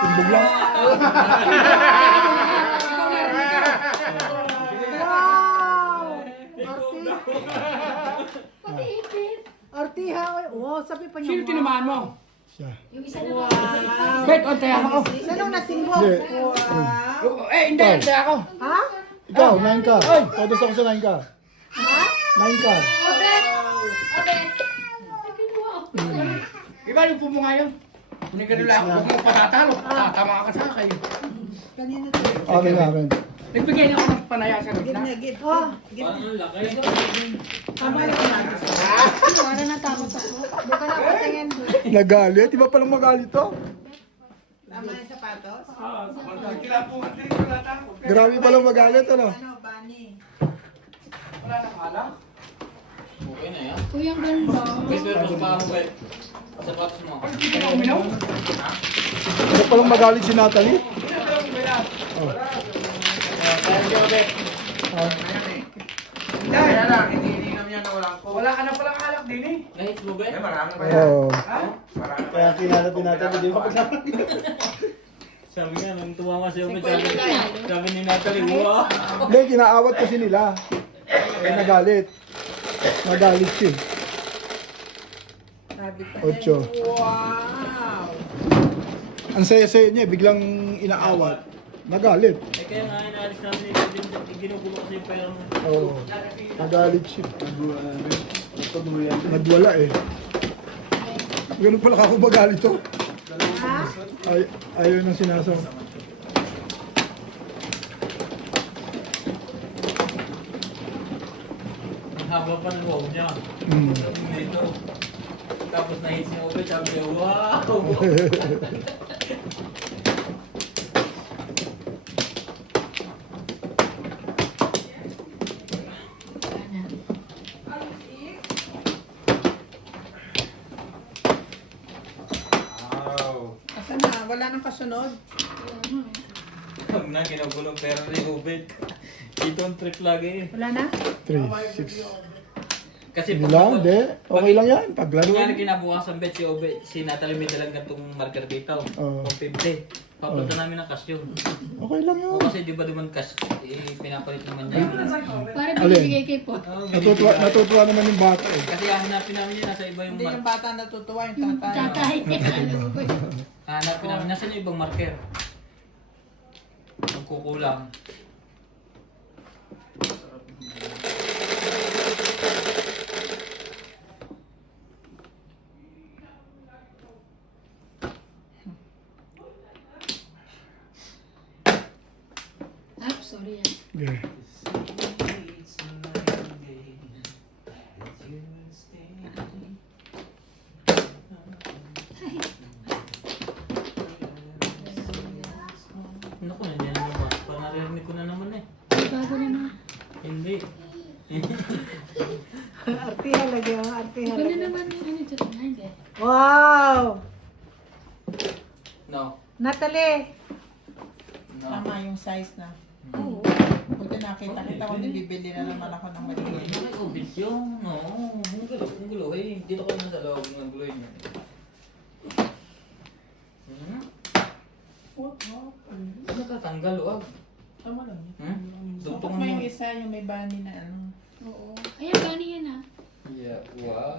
Tumbog lang. Wow! Pati ipit. Artiha, oy. Wow, sabi pa niya. Sino tinamaan mo? Siya. Yung isa na lang. Bet, onte ako. Sino natimbog? Hindi. Hindi, onte ako. Ha? Ikaw, 9 ka. Todos ako sa 9 ka. Ha? 9 ka. Obet. Obet. Ay, kinuha ako. Iba yung pumo nga yun. Hindi ka nila ako. Huwag mo patatalo. Tatama ka sa akin. Kanina to. Akin na, akin. Nagbigay na ako ng panayasan. Gitna, gitna. Oh, Paano ang laki? Tama lang natin. Ano natakot ako? di ka napatingin. Nagalit? Iba palang magalit to. Tama yung sapatos. Kilapungan din ko lahat ako. Grabe palang magalit, ano? Ano, Bani? Wala nang alak. Okay na yan. Uy, ang ganda. Guys, pero mas paano ba? Pasapatos mo. Hindi ka na uminaw? Iba palang magalit si Natalie. Kaya lang, hindi ininom yan na walang coke. Wala ka na palang alak din eh. Nahit mo ba? Eh, marami pa yan. Oo. Marami pa Kaya yan. kinalap din natin. Hindi pa Sabi nga, nung tumama si Obet, sabi ni Natalie, wow! Hindi, kinaawat kasi nila. Eh, nagalit. Nagalit siya. Sabi pa. 8. Wow! Ang saya-saya niya, biglang inaawat. Nagalit. Eh kaya nga, inaalis namin ni Kevin, ginugulo kasi yung pera mo. Oo. Nagalit siya. Pagduyan. Nagwala eh. Ganun pala kako magalit to. Ayaw nang sinasaw. Ang haba pa ng wow niya. Dito. Tapos nahit si Obet, sabi niya, wow! Wow. Asan na? Wala nang kasunod. Huwag na, ginugulong pera ni Obet. Dito ang trip lagi eh. Wala na? 3, 6. Kasi Hindi lang, hindi. Okay lang yan. Paglaro. Kunyari kinabukasan bet si Obe, si Natalie may dalang gantong marker dito. Oo. 150. Papunta namin ng cash yun. Okay lang O yun. kasi di ba naman cash, pinapalit naman niya. Para Alin? binibigay kay po. Natutuwa naman yung bata eh. Kasi hanapin namin yun, nasa iba yung Hindi yung marker. bata natutuwa, yung tatay. Tatay. Ano ko ba? Hanapin namin, nasa yung ibang marker. Magkukulang. Ah, sorry ah. Okay. Naku, nandiyan na naman. Panaririnig ko na naman eh. Bago na na. Hindi. Artihan lagi, oh. Artihan Iba na lagi. naman yung ano dyan. Hindi. Wow! No. Natalie! No. Tama yung size na. Oo. Buti nakita kita ko, bibili na naman ako ng maliit. Ay, obis yun. No. Ang gulo eh. Dito ko na sa loob ng gulo yun. Natatanggal o ag. Tama lang yun. Dugtong Sukat mo yung isa, yung may bani na ano. Oo. Ayan, gani yan ah. Yeah, wow.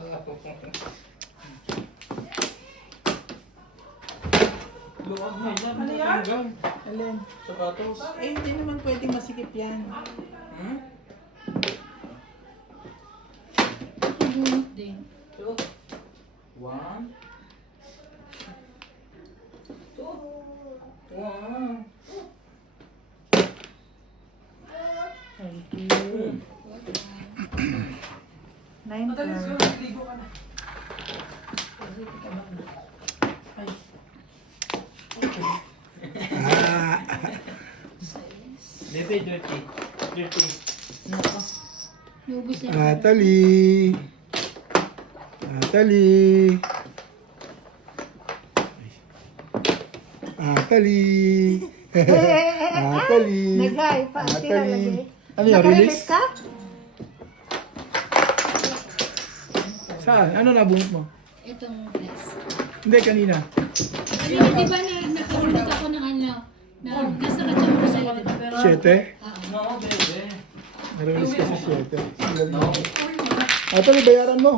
Luwag mo yan. Ano yan? Alin? Sapatos. Eh, hindi naman pwedeng masikip yan. Hmm? Bunot din. Two. One. Two. One. Thank you. 9 Madaling plus. siguro, ligo ka na. Ay. Bebe, dirty. Dirty. Nako. Lubos yan. Natalie. Natalie. Natalie. Natalie. Naghay pa. Artihan lagi. Natalie. Ano yung release? ka? Saan? Ano nabunot mo? Itong dress. Hindi, kanina. Kanina, di ba nakahulog ako ng ano? Nasa nakachamba ko sa'yo, di ba? 7? Oo. No, bebe. Narelease kasi 7. No. Natalie, bayaran mo.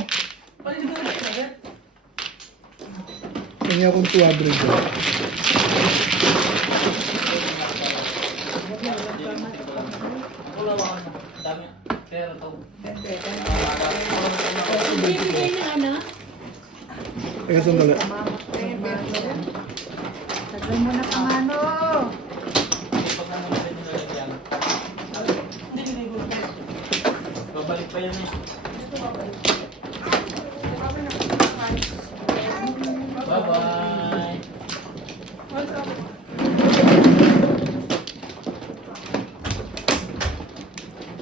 Pwede ko na siya. Kanya akong 200 dyan. Wala ka na. Dami. Pero to. Bibigay na ano? Teka, sandali. Sagay mo na kamano. Pag ano na rin nalagyan. Babalik pa yan eh. Bye-bye.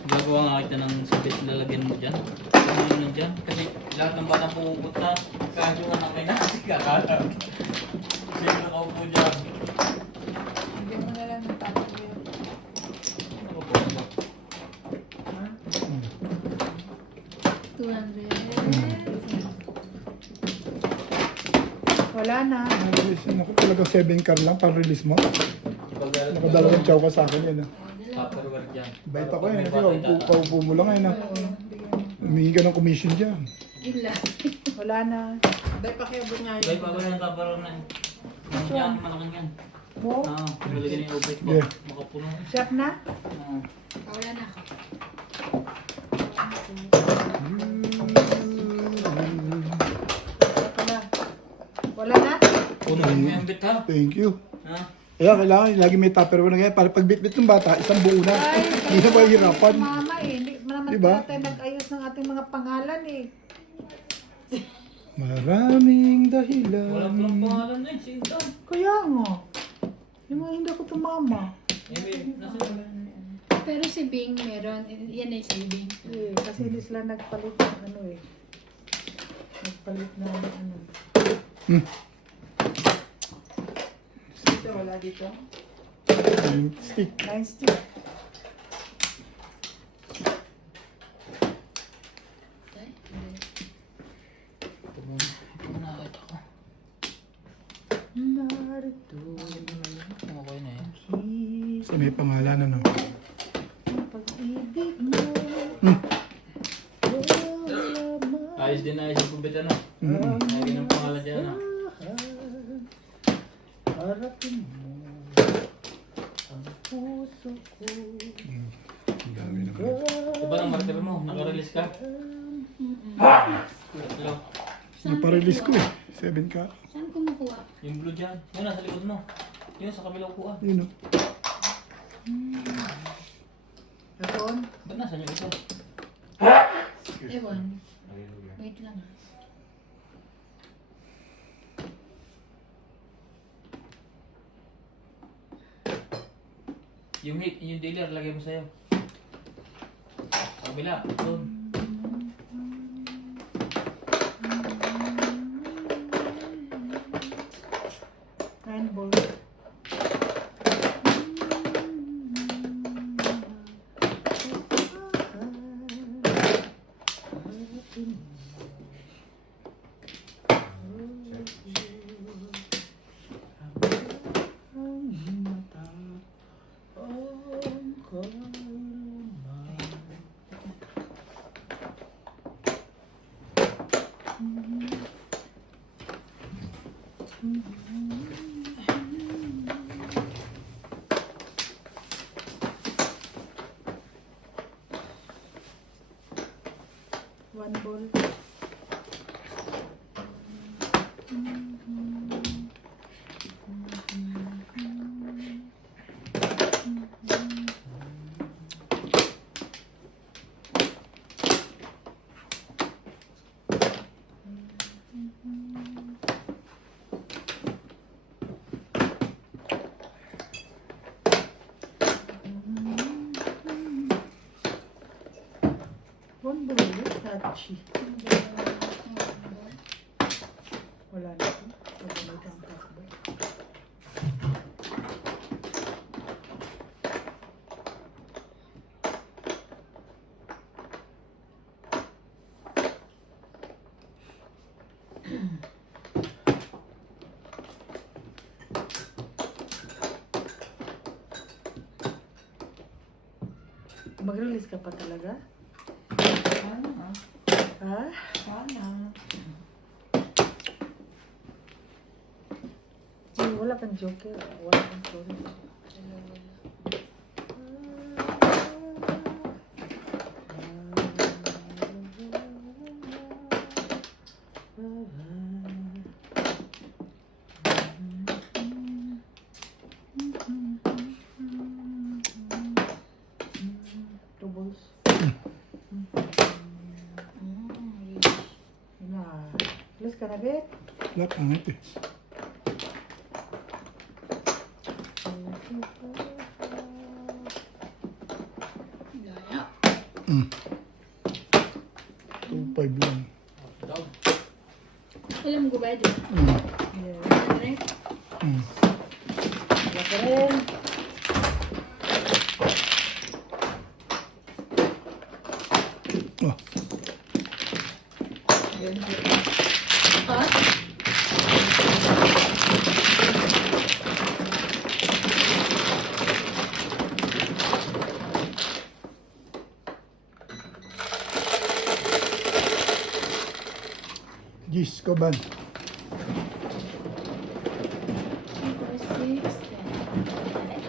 Gagawa nga kita ng sabit na lalagyan mo dyan. Ano yun dyan? Kasi lahat ng batang pumupunta, kahit yung anak ay nakakakalap. Kasi yung nakaupo dyan. Hindi mo na lang natapos yun. Ano po ba? 200. Wala na. Release yun ako talaga 7 car lang pang release mo. Pag Nakadalawang chow ka sa akin yan. Tupperware dyan. Bait ako Pag yan. may Kasi batay paupo mo lang yan. Humingi ka ng commission dyan. Yun lang. Wala na. Dahil pakiabot nga Gay yun. pa ba yung Tupperware na yun? Yan, malaking yan. Wow. Oo, nilagyan yung ubik ko. Yeah. Makapuno. Shop na? Oo. Wala na ako. Wala. Wala na? Puno yung may ambit ha? Thank you. Ha? Kaya kailangan lagi may tupperware na ganyan. Para pag bit-bit ng bata, isang buo na. Hindi na mahihirapan. Mama eh. Hindi naman Diba? tayo nag-ayos ng ating mga pangalan eh. Maraming Walang dahilan. pangalan na yun, si Intan. Kaya nga. Yung mga hindi ako tumama. Eh, may, nasa Pero si Bing meron. Yan ay si Bing. Eh, kasi hindi sila nagpalit ng ano eh. Nagpalit na ano. Dito, wala dito. Stick. 9 stick. may pangalan, ano? Pag-ibig mo. Hmm. Ayos din ayos yung kubit ano. Mm. Lagi ng pangalan dyan ano. Harapin mo ang puso ko. Ang dami naman. Diba ng marker mo? Naka-release ka? Hello? Naparelease ko eh. 7K. Saan ko makuha? Yung blue dyan. Yun nasa likod mo. Yun sa kabilang kuha. Yun o. Aron, Ba't nasa yung ito? Ewan. Wait lang. Yung dealer, lagay mo sa'yo. Sa kabila. Doon. rainbow. One ball. One ball. Touchy. Wala na ito. Pagalitan ang takbo. Mag-release ka pa talaga? Ha? Ay, wala kang joker. Wala kang story. Doubles. Na. Release ka na, Bet? Wala, pangit eh. Gaya. 2.5 lang. Down. Alam mo ba ito? Yeah. Direct? Wala ka rin. Oh, Cut? Gis, Kaban. 3, 4, 6, 10.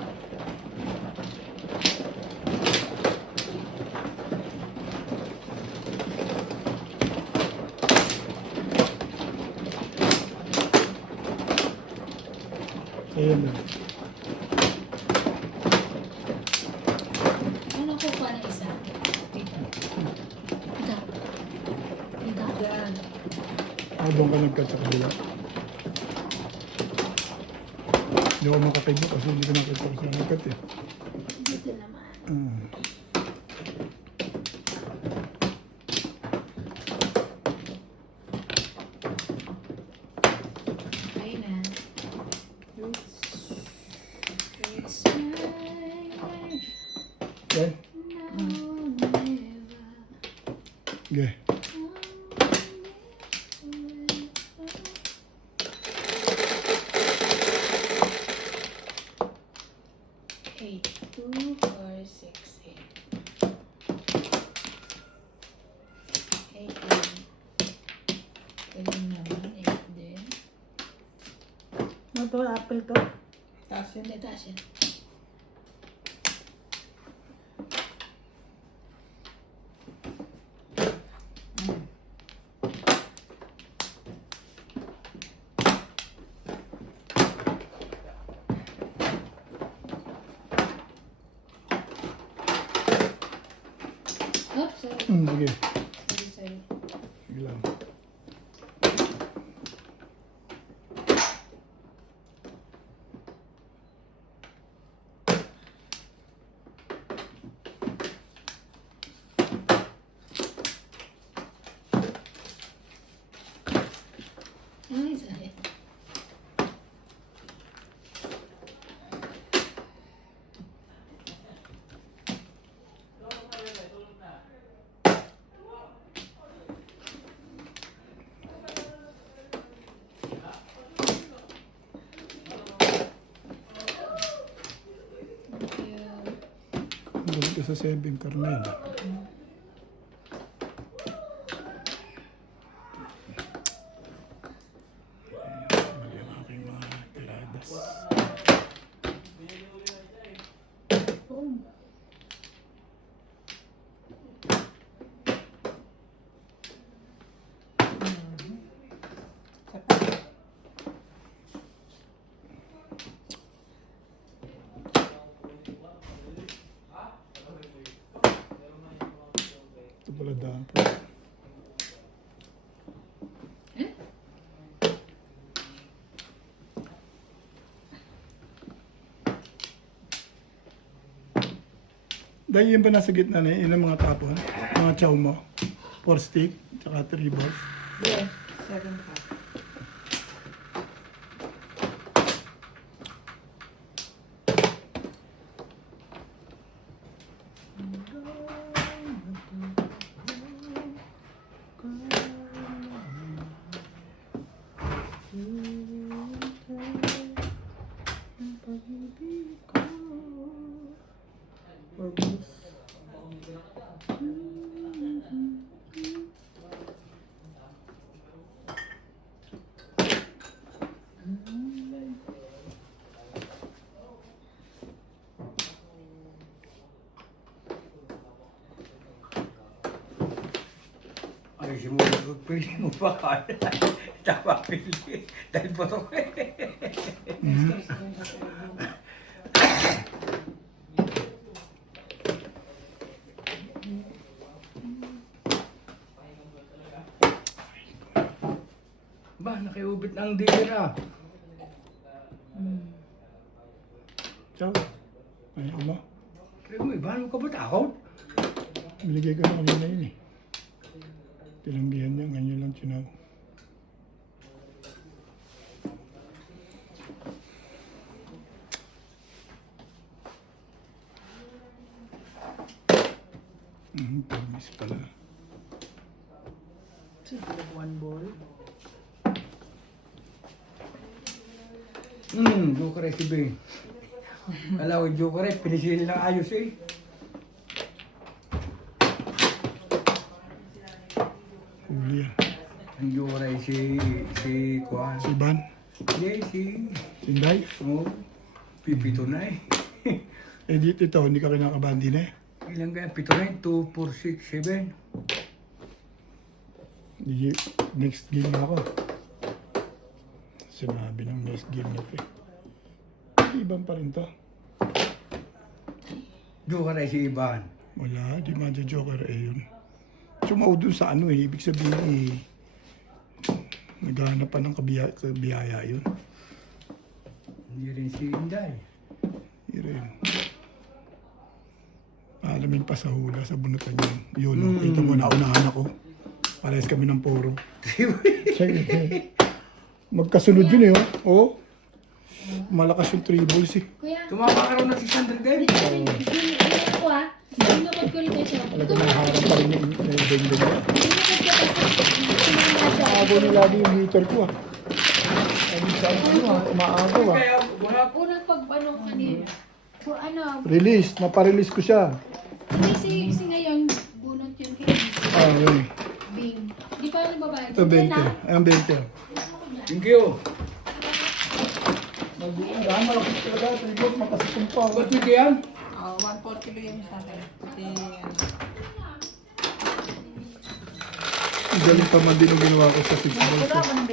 Ayan lang. Ano ko pa na isa? Dito. Ikaw. Ikaw. Yan. Doon ka nagkat sa kabila. Hindi ako makatay mo kasi hindi ko nakita ko sa nagkat eh. Dito naman. Ayun na. It's my life. Yan. Now or never. Okay. Eight. to, apple to. Taas yun. Hindi, taas yan. Oops, sorry. Sige. Sorry, sorry. Sige lang. Ay, sorry. Galing ka sa 7, Carmel. Mali ang aking mga tiradas. Ito pala dapat. Dahil yun ba nasa gitna na yun ang mga tapon? Mga chow mo? 4 stick, tsaka 3 balls. Yeah, 7 pa. Ay, si mo, pili mo pa ka. Tama, pili. Dahil po ito. Ba, nakiubit na ang dealer ah. Chow. Ayaw mo. Kaya mo, iba, ano ka ba takot? Binigay ko na kanina yun eh. Tinanggihan niya, ganyan lang chinaw. Permis pala. Siguro 1 ball. Joker si Bing. Alam ko, Joker pinisil lang ayos eh. Huli yan. Ang Joker si Kuan. Si Van. Hindi, si... Sinday. Oh, pipito na eh. Eh dito ito, hindi ka kinakabandi na eh. Ilang kaya? Pito na eh. 2, 4, 6, 7. Di, next game na ako. Sinabi ng next game na ito eh. Ibang pa rin to. Joker si Ivan. Wala, di madya-joker eh yun. Sumaw dun sa ano eh, ibig sabihin eh, naghahanap pa ng kabiyaya yun. Hindi rin si Inday. Yun. Alamin pa sa hula, sa bunutan yun. Yun, oh, kita mo, naunahan ako. Parehas kami ng poro. Magkasunod yun eh, oh. Oh. Malakas yung 3 balls eh. Kuya, Tumama ka raw ng 600 din. hindi ako ah. Binukod ko rin siya. Talaga naharap pa rin yung benda niya. Binukod ko kasi. Maago na lagi yung meter ko ah. Ang saan ko ah, umaagaw ah. Kaya wala po. Unang pagbanong kanina. So ano, Release, naparelease ko siya. hindi si ngayon, bunot yun kay Ah, yun. Bing. Di pa nagbabayad. Ito 20. Ayan 20. Thank you. Dahil malaki talaga. 3 boss, makasipong pa. Ba't pwede yan? 140 bigyan mo sa akin. Pati ano. Galing tamad din ang ginawa ko sa 6 balls. Wala man